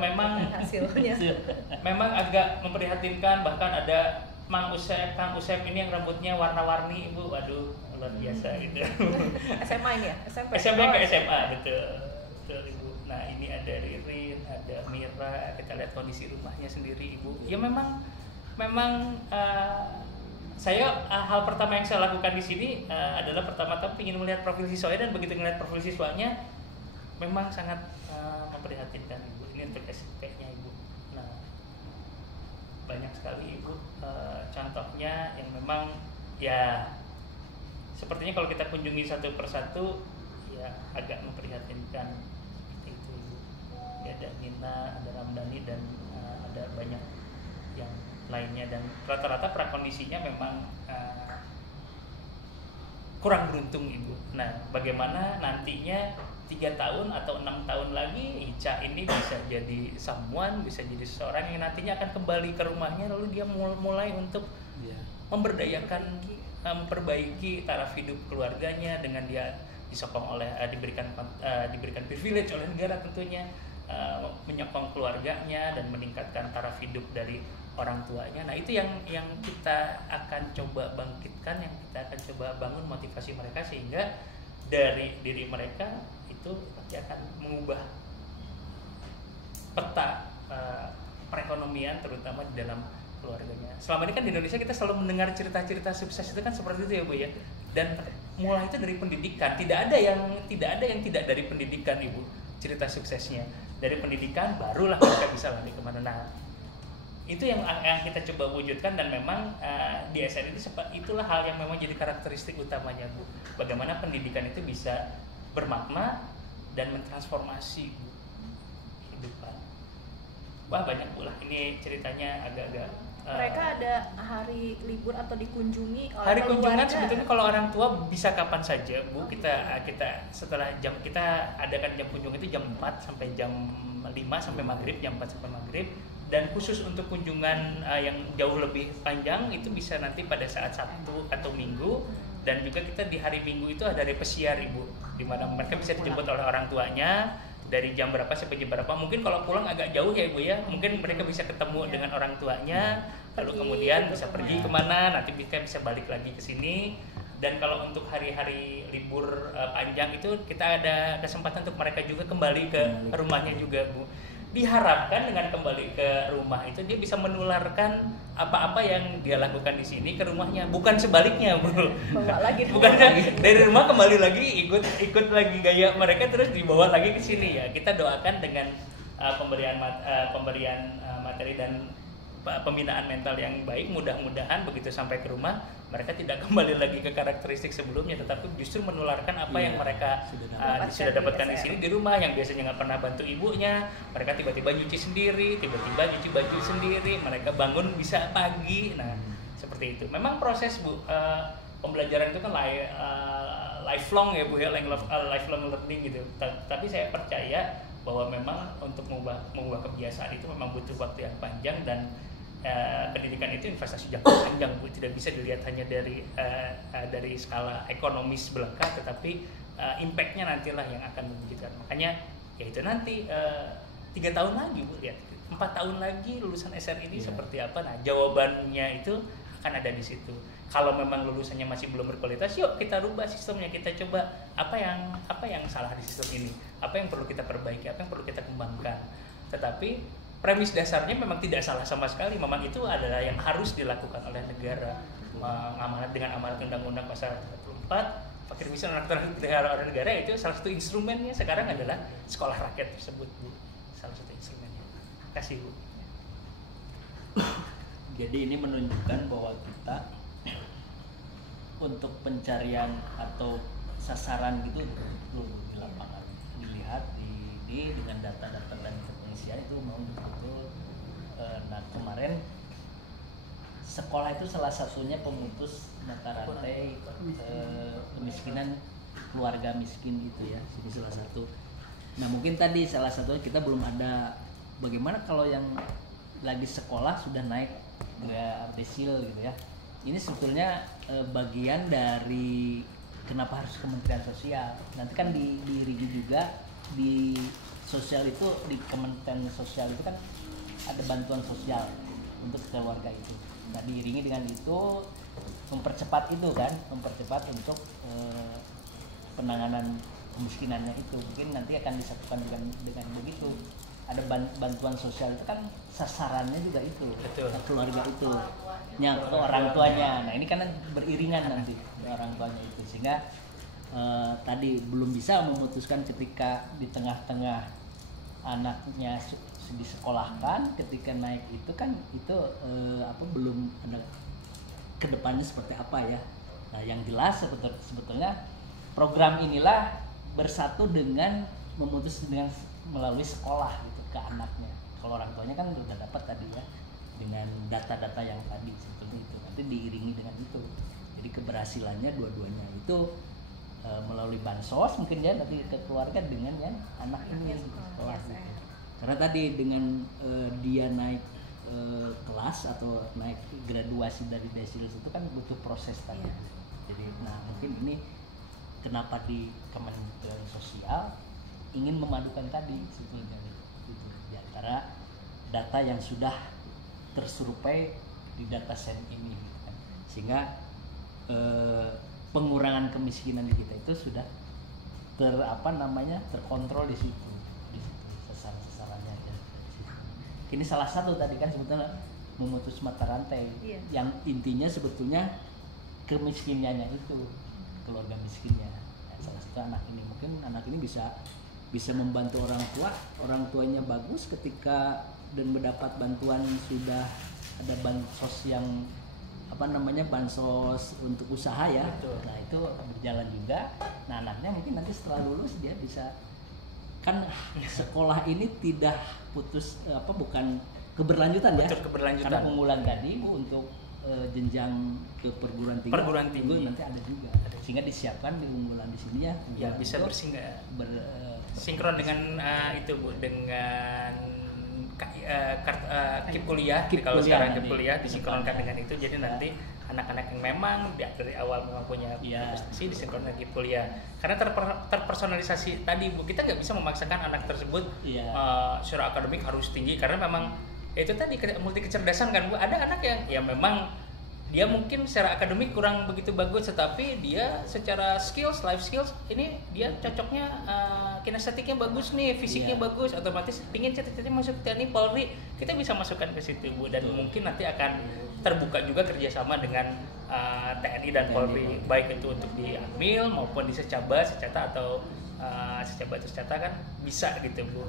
memang hasilnya. Memang agak memprihatinkan, bahkan ada Kang Usep ini yang rambutnya warna-warni Ibu. Waduh, luar biasa gitu. SMA ini ya? SMP? SMP ke SMA, betul Ibu. Nah ini ada Ririn, ada Mira, kita lihat kondisi rumahnya sendiri Ibu. Ya memang saya hal pertama yang saya lakukan di sini adalah pertama-tama ingin melihat profil siswanya, dan begitu melihat profil siswanya memang sangat memprihatinkan Ibu. Ini untuk SMP-nya Ibu. Nah banyak sekali Ibu contohnya yang memang ya sepertinya kalau kita kunjungi satu persatu ya agak memprihatinkan seperti itu Ibu. Ya, ada Nina, ada Ramdhani, dan ada banyak yang lainnya, dan rata-rata prakondisinya memang kurang beruntung Ibu. Nah bagaimana nantinya 3 tahun atau 6 tahun lagi Ica ini bisa jadi someone, bisa jadi seseorang yang nantinya akan kembali ke rumahnya, lalu dia mulai untuk memberdayakan, memperbaiki taraf hidup keluarganya dengan dia disokong oleh diberikan privilege oleh negara tentunya, menyokong keluarganya dan meningkatkan taraf hidup dari orang tuanya. Nah itu yang kita akan coba bangkitkan, yang kita akan coba bangun motivasi mereka, sehingga dari diri mereka itu pasti akan mengubah peta perekonomian terutama di dalam keluarganya. Selama ini kan di Indonesia kita selalu mendengar cerita-cerita sukses itu kan seperti itu ya Bu ya. Dan mulai itu dari pendidikan. Tidak ada yang tidak dari pendidikan Ibu. Cerita suksesnya dari pendidikan barulah mereka bisa lari kemana. Nah itu yang kita coba wujudkan, dan memang di SR itu itulah hal yang memang jadi karakteristik utamanya Bu. Bagaimana pendidikan itu bisa bermakna dan mentransformasi Bu kehidupan. Wah banyak Bu lah, ini ceritanya agak-agak mereka ada hari libur atau dikunjungi oleh hari kunjungan keluarga? sebetulnya kalau orang tua bisa kapan saja Bu. Kita setelah jam kita adakan jam kunjungan itu jam 4 sampai jam 5 sampai maghrib, jam 4 sampai maghrib. Dan khusus untuk kunjungan yang jauh lebih panjang itu bisa nanti pada saat Sabtu atau Minggu. Dan juga kita di hari Minggu itu ada repesiar Ibu, di mana mereka bisa dijemput oleh orang tuanya dari jam berapa sampai jam berapa. Mungkin kalau pulang agak jauh ya Ibu ya, mungkin mereka bisa ketemu dengan orang tuanya, lalu kemudian bisa pergi kemana, nanti mereka bisa balik lagi ke sini. Dan kalau untuk hari-hari libur panjang itu kita ada kesempatan untuk mereka juga kembali ke rumahnya juga Bu. Diharapkan dengan kembali ke rumah itu dia bisa menularkan apa-apa yang dia lakukan di sini ke rumahnya, bukan sebaliknya Bu. Bukan dari rumah kembali lagi ikut lagi gaya mereka terus dibawa lagi ke sini ya. Kita doakan dengan pemberian materi dan pembinaan mental yang baik, mudah-mudahan begitu sampai ke rumah mereka tidak kembali lagi ke karakteristik sebelumnya, tetapi justru menularkan apa yang mereka sudah dapatkan di sini di rumah, yang biasanya nggak pernah bantu ibunya, mereka tiba-tiba nyuci sendiri, tiba-tiba nyuci baju sendiri, mereka bangun bisa pagi. Nah seperti itu. Memang proses Bu, pembelajaran itu kan lifelong ya Bu ya, lifelong learning gitu. Tapi saya percaya bahwa memang untuk mengubah kebiasaan itu memang butuh waktu yang panjang, dan pendidikan itu investasi jangka panjang Bu, tidak bisa dilihat hanya dari skala ekonomis belaka, tetapi impact-nya nantilah yang akan mewujudkan. Makanya ya itu nanti 3 tahun lagi Bu, lihat 4 tahun lagi lulusan SR ini seperti apa. Nah jawabannya itu akan ada di situ. Kalau memang lulusannya masih belum berkualitas, yuk kita rubah sistemnya, kita coba apa yang salah di sistem ini, apa yang perlu kita perbaiki, apa yang perlu kita kembangkan. Tetapi premis dasarnya memang tidak salah sama sekali. Memang itu adalah yang harus dilakukan oleh negara, mengamanat dengan amanat Undang-Undang Pasal 34, fakir miskin anak terhadap negara, itu salah satu instrumennya sekarang adalah sekolah rakyat tersebut Bu, salah satu instrumennya. Terima kasih Bu. Jadi ini menunjukkan bahwa kita untuk pencarian atau sasaran gitu di lapangan dilihat ini dengan data-data dan pengisian itu mau betul-betul. Nah kemarin sekolah itu salah satunya pemutus mata rantai kemiskinan keluarga miskin itu ya, ini salah satu. Nah mungkin tadi salah satunya kita belum ada bagaimana kalau yang lagi sekolah sudah naik desil gitu ya. Ini sebetulnya bagian dari kenapa harus Kementerian Sosial. Nanti kan di RIGI juga di sosial itu, di Kementerian Sosial itu kan ada bantuan sosial untuk keluarga itu. Nah diiringi dengan itu mempercepat itu kan, mempercepat untuk penanganan kemiskinannya itu. Mungkin nanti akan disatukan dengan begitu. Ada bantuan sosial itu kan sasarannya juga itu. Betul. Keluarga itu ke orang tuanya. Nah ini kan beriringan nanti orang tuanya itu, sehingga tadi belum bisa memutuskan ketika di tengah-tengah anaknya disekolahkan, ketika naik itu kan itu belum ada kedepannya seperti apa ya. Nah yang jelas sebetulnya program inilah bersatu dengan memutus dengan melalui sekolah gitu ke anaknya. Kalau orang tuanya kan udah dapat tadi ya dengan data-data yang tadi seperti itu, nanti diiringi dengan itu. Jadi keberhasilannya dua-duanya itu melalui bansos mungkin ya nanti ke keluarga dengan yang anak ini sekolah gitu. Karena tadi dengan dia naik kelas atau naik graduasi dari desil itu kan butuh proses tadi. Jadi nah mungkin ini kenapa di Kementerian Sosial ingin memadukan tadi sebetulnya itu di antara data yang sudah tersurvei di data set ini gitu kan. Sehingga pengurangan kemiskinan di kita itu sudah terkontrol di situ sasaran-sasarannya ya. Ini salah satu tadi kan sebetulnya memutus mata rantai yang intinya sebetulnya kemiskinannya itu keluarga miskinnya. Nah, salah satu anak ini bisa membantu orang tuanya bagus ketika dan mendapat bantuan, sudah ada bansos yang bansos untuk usaha ya. Betul. Nah itu berjalan juga. Nah anaknya mungkin nanti setelah lulus dia bisa kan sekolah ini tidak putus bukan keberlanjutan ya. Betul, keberlanjutan. Karena unggulan tadi Bu untuk jenjang ke perguruan tinggi nanti ada juga. Sehingga disiapkan di unggulan di sini ya. Ya bisa sinkron dengan itu Bu, dengan KIP kuliah. Kalau sekarang KIP kuliah disinkronkan dengan itu, jadi nanti anak-anak yang memang dari awal memang punya prestasi disinkronkan KIP kuliah. Karena terpersonalisasi tadi Bu, kita nggak bisa memaksakan anak tersebut secara akademik harus tinggi, karena memang itu tadi multi kecerdasan kan Bu. Ada anak yang memang dia mungkin secara akademik kurang begitu bagus, tetapi dia secara life skills ini dia cocoknya kinestetiknya bagus nih, fisiknya bagus, otomatis pingin cita-cita masuk TNI Polri, kita bisa masukkan ke situ Bu. Dan mungkin nanti akan terbuka juga kerjasama dengan TNI dan Polri, baik itu untuk di Akmil maupun di Secaba atau Secaba kan bisa gitu Bu,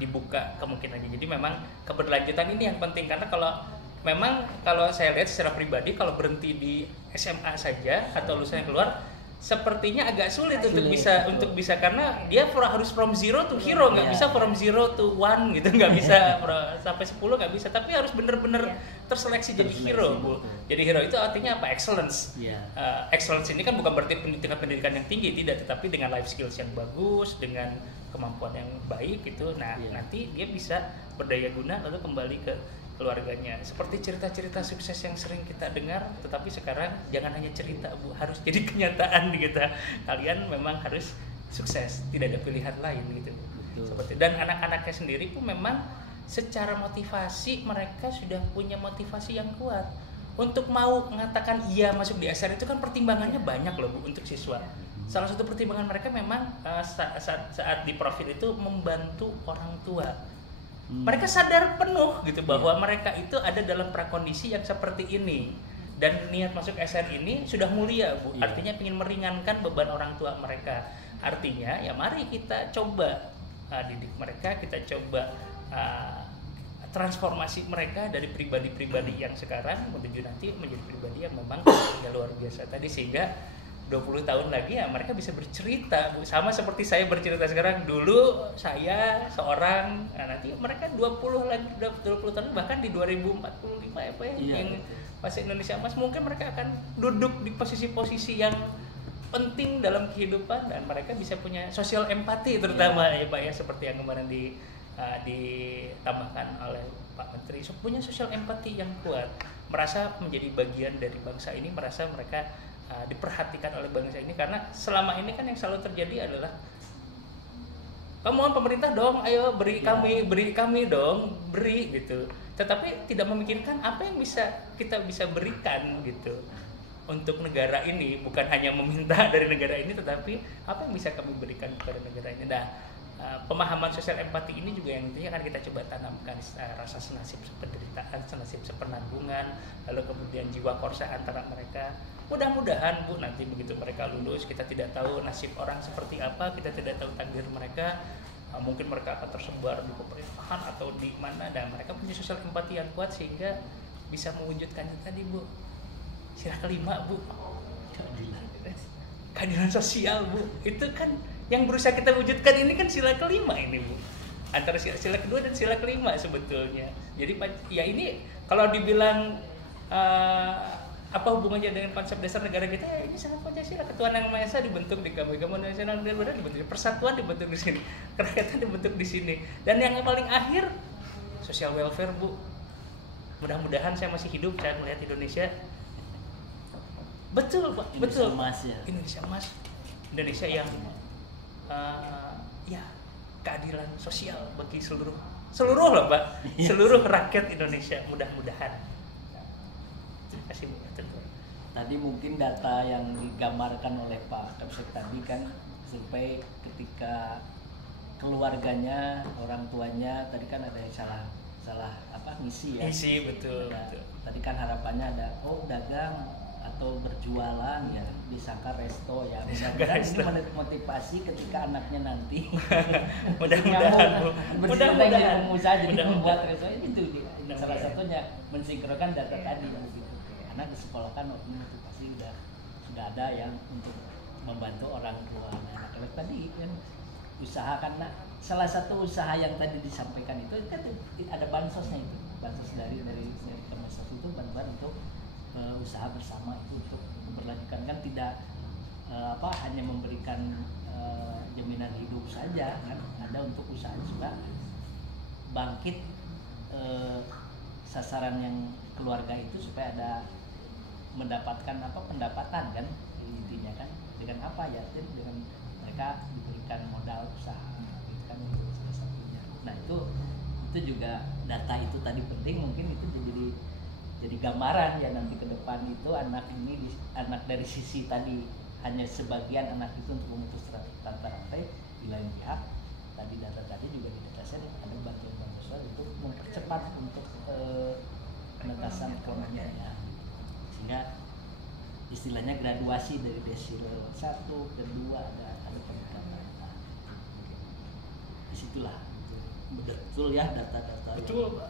dibuka kemungkinannya. Jadi memang keberlanjutan ini yang penting, karena kalau saya lihat secara pribadi kalau berhenti di SMA saja atau lulusannya keluar sepertinya agak sulit untuk bisa karena dia harus from zero to hero, nggak bisa from zero to one gitu, nggak bisa sampai 10 nggak bisa, tapi harus benar-benar terseleksi jadi hero Bu. Jadi hero itu artinya apa? Excellence. Excellence ini kan bukan berarti tingkat pendidikan yang tinggi, tidak, tetapi dengan life skills yang bagus, dengan kemampuan yang baik gitu. Nah nanti dia bisa berdaya guna lalu kembali ke keluarganya. Seperti cerita-cerita sukses yang sering kita dengar, tetapi sekarang jangan hanya cerita Bu, harus jadi kenyataan gitu. Kalian memang harus sukses, tidak ada pilihan lain gitu. Seperti dan anak-anaknya sendiri pun memang secara motivasi mereka sudah punya motivasi yang kuat untuk mau mengatakan iya masuk di SR. Itu kan pertimbangannya banyak loh Bu untuk siswa. Salah satu pertimbangan mereka memang saat di profil itu membantu orang tua. Mereka sadar penuh gitu bahwa mereka itu ada dalam prakondisi yang seperti ini, dan niat masuk SR ini sudah mulia Bu. Artinya ingin meringankan beban orang tua mereka. Artinya ya mari kita coba didik mereka, kita coba transformasi mereka dari pribadi-pribadi yang sekarang menuju nanti menjadi pribadi yang memang luar biasa tadi, sehingga 20 tahun lagi ya mereka bisa bercerita Bu. Sama seperti saya bercerita sekarang, dulu saya seorang, nanti mereka 20 tahun bahkan di 2045 ya Pak ya, yang pas Indonesia Emas mungkin mereka akan duduk di posisi-posisi yang penting dalam kehidupan, dan mereka bisa punya sosial empati terutama ya Pak ya, seperti yang kemarin ditambahkan oleh Pak Menteri, punya sosial empati yang kuat, merasa menjadi bagian dari bangsa ini, merasa mereka diperhatikan oleh bangsa ini. Karena selama ini kan yang selalu terjadi adalah mohon pemerintah dong, ayo beri kami dong, beri gitu. Tetapi tidak memikirkan apa yang kita bisa berikan gitu. untuk negara ini, bukan hanya meminta dari negara ini, tetapi apa yang bisa kami berikan kepada negara ini. Nah, pemahaman sosial empati ini juga yang nantinya akan kita coba tanamkan, rasa senasib sependeritaan, senasib sepenanggungan, lalu kemudian jiwa korsa antara mereka. Mudah-mudahan Bu, nanti begitu mereka lulus, kita tidak tahu nasib orang seperti apa, kita tidak tahu takdir mereka, mungkin mereka akan tersebar di pemerintahan atau di mana, dan mereka punya sosial empati yang kuat sehingga bisa mewujudkan yang tadi Bu, sila kelima Bu, keadilan sosial Bu. Itu kan yang berusaha kita wujudkan ini kan sila kelima ini Bu, antara sila kedua dan sila kelima sebetulnya. Jadi ya ini kalau dibilang apa hubungannya dengan konsep dasar negara kita, ya ini sangat Pancasila. Ketuhanan Yang Maha Esa dibentuk di keagamaan nasional dan benar dibentuk, persatuan dibentuk di sini, kerakyatan dibentuk di sini, dan yang paling akhir social welfare Bu. Mudah-mudahan saya masih hidup, saya melihat Indonesia. Betul Pak, betul. Indonesia Emas, Indonesia yang ya keadilan sosial bagi seluruh lah Pak, seluruh rakyat Indonesia, mudah-mudahan. Terima kasih Bu. Tadi mungkin data yang digambarkan oleh Pak Kapsek tadi kan survei ketika keluarganya, orang tuanya tadi kan ada yang salah apa ngisi ya. Ngisi betul. Tadi kan harapannya ada dagang atau berjualan ya, disangka resto ya. Mudah-mudahan ini motivasi ketika anaknya nanti mudah-mudahan pengusaha jadi membuat resto itu salah satunya mensinkronkan data tadi begitu. Karena disekolahkan itu pasti sudah ada yang untuk membantu orang tua anak-anak tadi kan usaha, karena salah satu usaha yang tadi disampaikan itu kan ada bansosnya, itu bansos dari Kemensos itu bantuan untuk usaha bersama itu untuk memperlanjutkan, kan tidak hanya memberikan jaminan hidup saja kan, ada untuk usaha juga bangkit sasaran yang keluarga itu supaya ada mendapatkan pendapatan kan intinya kan, dengan apa ya, dengan mereka diberikan modal usaha itu kan salah satunya. Nah itu juga data itu tadi penting, mungkin itu jadi gambaran ya nanti ke depan itu anak dari sisi tadi hanya sebagian anak itu untuk memutus rantai, di lain pihak tadi data tadi juga didasarkan ada bantuan sosial untuk mempercepat untuk penetasan ekonominya, sehingga istilahnya graduasi dari desil 1 ke 2 ada peningkatan. Nah, disitulah betul ya data-data. Betul.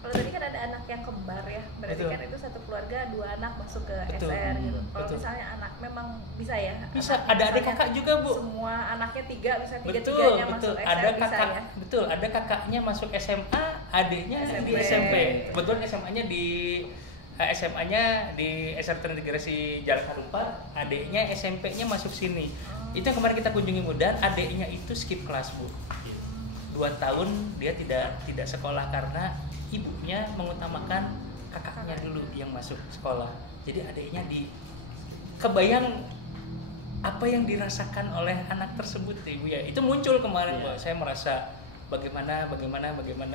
Kalau tadi kan ada anak yang kembar ya, berarti kan itu satu keluarga 2 anak masuk ke betul. SR gitu. Kalau Betul. misalnya anak memang bisa ya? Bisa, ada adik kakak juga Bu. Semua anaknya 3 bisa 3-3-nya Betul. masuk SR Ada bisa kakak, ya? Betul, ada kakaknya masuk SMA, adiknya di SMP. Kebetulan SMA-nya di SR Transmigrasi Jalan Harumpar, adiknya SMP-nya masuk sini. Itu yang kemarin kita kunjungi Mudan, adiknya itu skip kelas Bu. 2 tahun dia tidak sekolah karena ibunya mengutamakan kakaknya dulu yang masuk sekolah. Jadi adiknya kebayang apa yang dirasakan oleh anak tersebut Ibu ya. Itu muncul kemarin Pak. Saya merasa bagaimana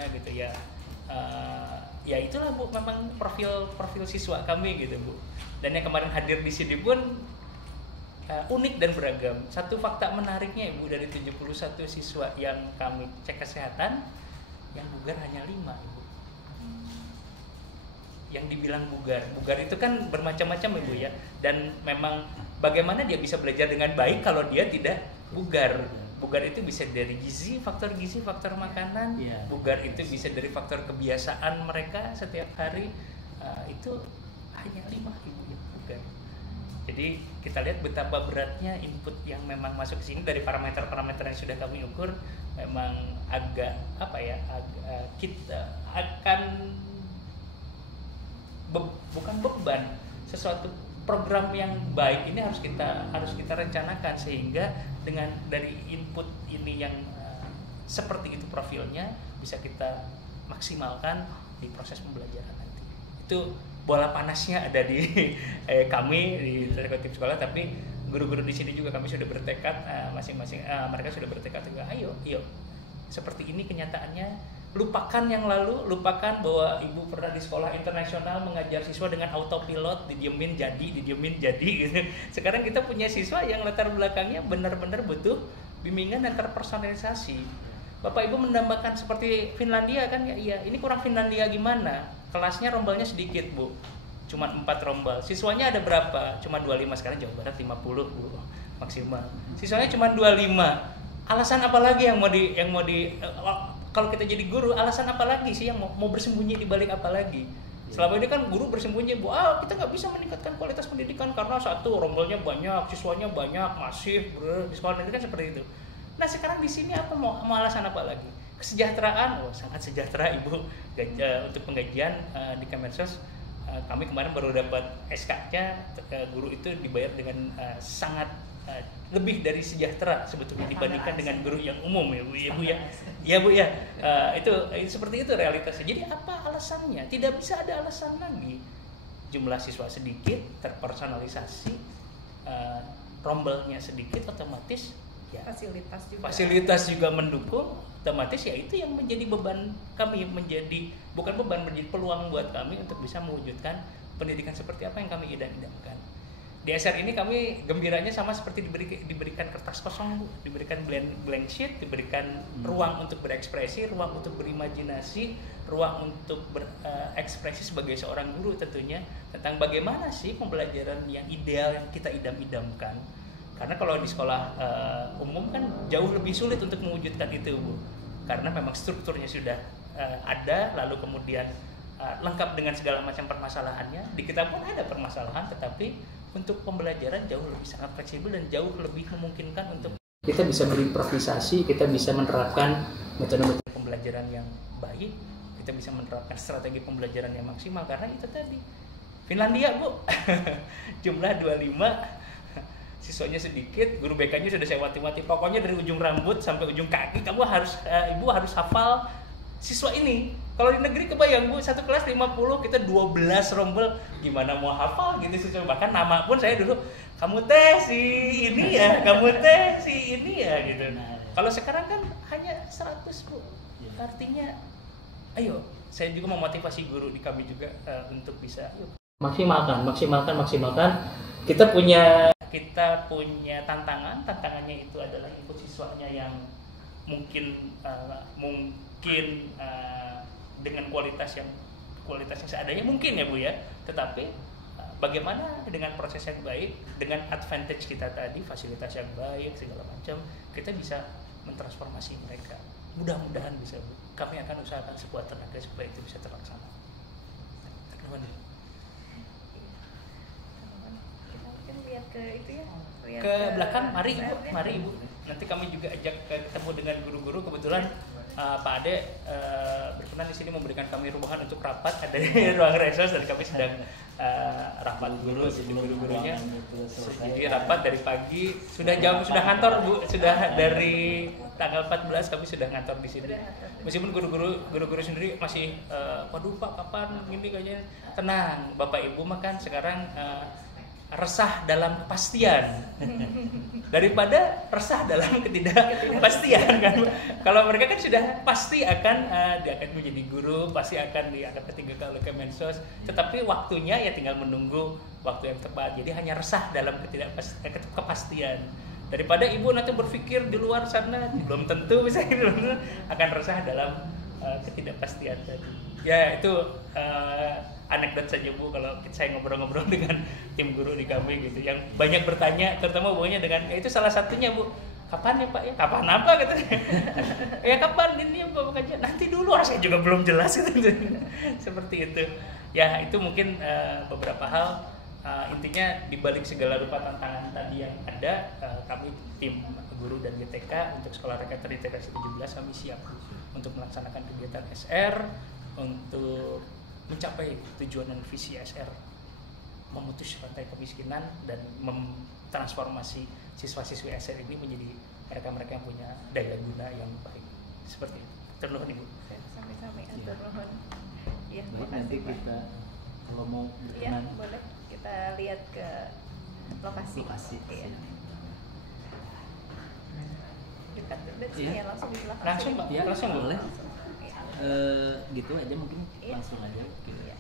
gitu ya. Ya itulah Bu, memang profil siswa kami gitu Bu. Dan yang kemarin hadir di sini pun unik dan beragam. Satu fakta menariknya Ibu, dari 71 siswa yang kami cek kesehatan, yang bugar hanya 5 Ibu. Yang dibilang bugar itu kan bermacam-macam Ibu ya. Dan memang bagaimana dia bisa belajar dengan baik kalau dia tidak bugar. Bugar itu bisa dari faktor makanan. Bugar itu bisa dari faktor kebiasaan mereka setiap hari. Itu hanya 5 Ibu yang bugar. Jadi kita lihat betapa beratnya input yang memang masuk ke sini dari parameter-parameter yang sudah kami ukur, memang agak kita akan bukan beban, sesuatu program yang baik ini harus kita rencanakan, sehingga dengan dari input ini yang seperti itu profilnya bisa kita maksimalkan di proses pembelajaran nanti. Itu bola panasnya ada di kami di eksekutif sekolah, tapi guru-guru di sini juga kami sudah bertekad, masing-masing mereka sudah bertekad juga, ayo seperti ini kenyataannya, lupakan yang lalu, lupakan bahwa ibu pernah di sekolah internasional mengajar siswa dengan autopilot, didiemin jadi gitu. Sekarang kita punya siswa yang latar belakangnya benar-benar butuh bimbingan dan terpersonalisasi. Bapak Ibu menambahkan seperti Finlandia kan ya, iya. Ini kurang Finlandia gimana? Kelasnya rombalnya sedikit, Bu. Cuma 4 rombal. Siswanya ada berapa? Cuma 25. Sekarang Jawa Barat 50, Bu. Maksimal. Siswanya cuma 25. Alasan apa lagi yang mau di kalau kita jadi guru, alasan apa lagi sih yang mau bersembunyi di balik apa lagi? Selama ini kan guru bersembunyi, kita nggak bisa meningkatkan kualitas pendidikan karena satu, rombalnya banyak, siswanya banyak, masif, bro. Di sekolah negeri kan seperti itu. Nah sekarang di sini apa mau alasan apa lagi? Kesejahteraan, sangat sejahtera Ibu. Untuk penggajian di Kemensos, kami kemarin baru dapat SK-nya, guru itu dibayar dengan sangat lebih dari sejahtera sebetulnya dibandingkan dengan guru yang umum ya Bu ya. Itu seperti itu realitasnya. Jadi apa alasannya? Tidak bisa ada alasan lagi. Jumlah siswa sedikit, terpersonalisasi, rombelnya sedikit, otomatis ya fasilitas juga mendukung, otomatis ya itu yang menjadi beban kami, bukan beban, menjadi peluang buat kami untuk bisa mewujudkan pendidikan seperti apa yang kami idam-idamkan. Di SR ini kami gembiranya sama seperti diberikan kertas kosong, Bu. Diberikan blank sheet, diberikan ruang untuk berekspresi, ruang untuk berimajinasi, ruang untuk berekspresi sebagai seorang guru tentunya tentang bagaimana sih pembelajaran yang ideal yang kita idam-idamkan. Karena kalau di sekolah umum kan jauh lebih sulit untuk mewujudkan itu, Bu. Karena memang strukturnya sudah ada, lalu kemudian lengkap dengan segala macam permasalahannya. Di kita pun ada permasalahan, tetapi untuk pembelajaran jauh lebih sangat fleksibel dan jauh lebih memungkinkan untuk kita bisa berimprovisasi, kita bisa menerapkan metode-metode pembelajaran yang baik, kita bisa menerapkan strategi pembelajaran yang maksimal. Karena itu tadi Finlandia, Bu, jumlah 25, siswanya sedikit, guru BK-nya sudah saya wanti-wanti, pokoknya dari ujung rambut sampai ujung kaki kamu harus ibu harus hafal siswa ini. Kalau di negeri kebayang, Bu, satu kelas 50, kita 12 rombel, gimana mau hafal gitu siswa. Bahkan nama pun saya dulu, kamu teh si ini ya, kamu teh si ini ya gitu. Kalau sekarang kan hanya 100, Bu. Artinya ayo, saya juga memotivasi guru di kami juga untuk bisa maksimalkan. Kita punya tantangannya itu adalah input siswanya yang mungkin dengan kualitas yang seadanya mungkin ya, Bu ya. Tetapi bagaimana dengan proses yang baik, dengan advantage kita tadi, fasilitas yang baik segala macam, kita bisa mentransformasi mereka. Mudah-mudahan bisa, Bu. Kami akan usahakan sekuat tenaga supaya itu bisa terlaksana. Lihat ke itu ya, ke belakang, mari Ibu. Nanti kami juga ajak ketemu dengan guru-guru. Kebetulan Pak Ade berkenan di sini memberikan kami ruangan untuk rapat, ada di ruang resos, dan kami sedang rapat dulu guru-gurunya. Jadi rapat dari pagi, sudah kantor, Bu, sudah dari tanggal 14 kami sudah ngantor di sini. Meskipun guru-guru sendiri masih waduh Pak, kapan gini kayaknya. Tenang, Bapak Ibu makan sekarang resah dalam kepastian daripada resah dalam ketidakpastian kan. Kalau mereka kan sudah pasti akan dia akan menjadi guru, pasti akan diangkat ke oleh Kemensos, tetapi waktunya ya tinggal menunggu waktu yang tepat. Jadi hanya resah dalam kepastian daripada ibu nanti berpikir di luar sana belum tentu misalnya akan resah dalam ketidakpastian tadi. Ya itu anekdot saja, Bu, kalau saya ngobrol-ngobrol dengan tim guru di kami gitu yang banyak bertanya, terutama hubungannya dengan itu salah satunya, Bu, kapan ya Pak ya, kapan apa gitu. Ya kapan ini ya Pak kajian, nanti dulu, saya juga belum jelas gitu. Seperti itu ya. Itu mungkin beberapa hal, intinya dibalik segala rupa tantangan tadi yang ada, kami tim guru dan GTK untuk Sekolah Rakyat Terintegrasi 17 kami siap untuk melaksanakan kegiatan SR untuk mencapai tujuan dan visi SR, memutus rantai kemiskinan dan mentransformasi siswa-siswi SR ini menjadi mereka-mereka yang punya daya guna yang baik. Seperti itu. Ternuhun Ibu. Sampai-sampai ternuhun. Ya, baik, nanti kita kalau mau berkenan, boleh kita lihat ke lokasi. Iya. Dekat sini ya, langsung di belakang. Langsung Mbak, ya, langsung boleh. gitu aja mungkin Iya. langsung aja gitu. Iya.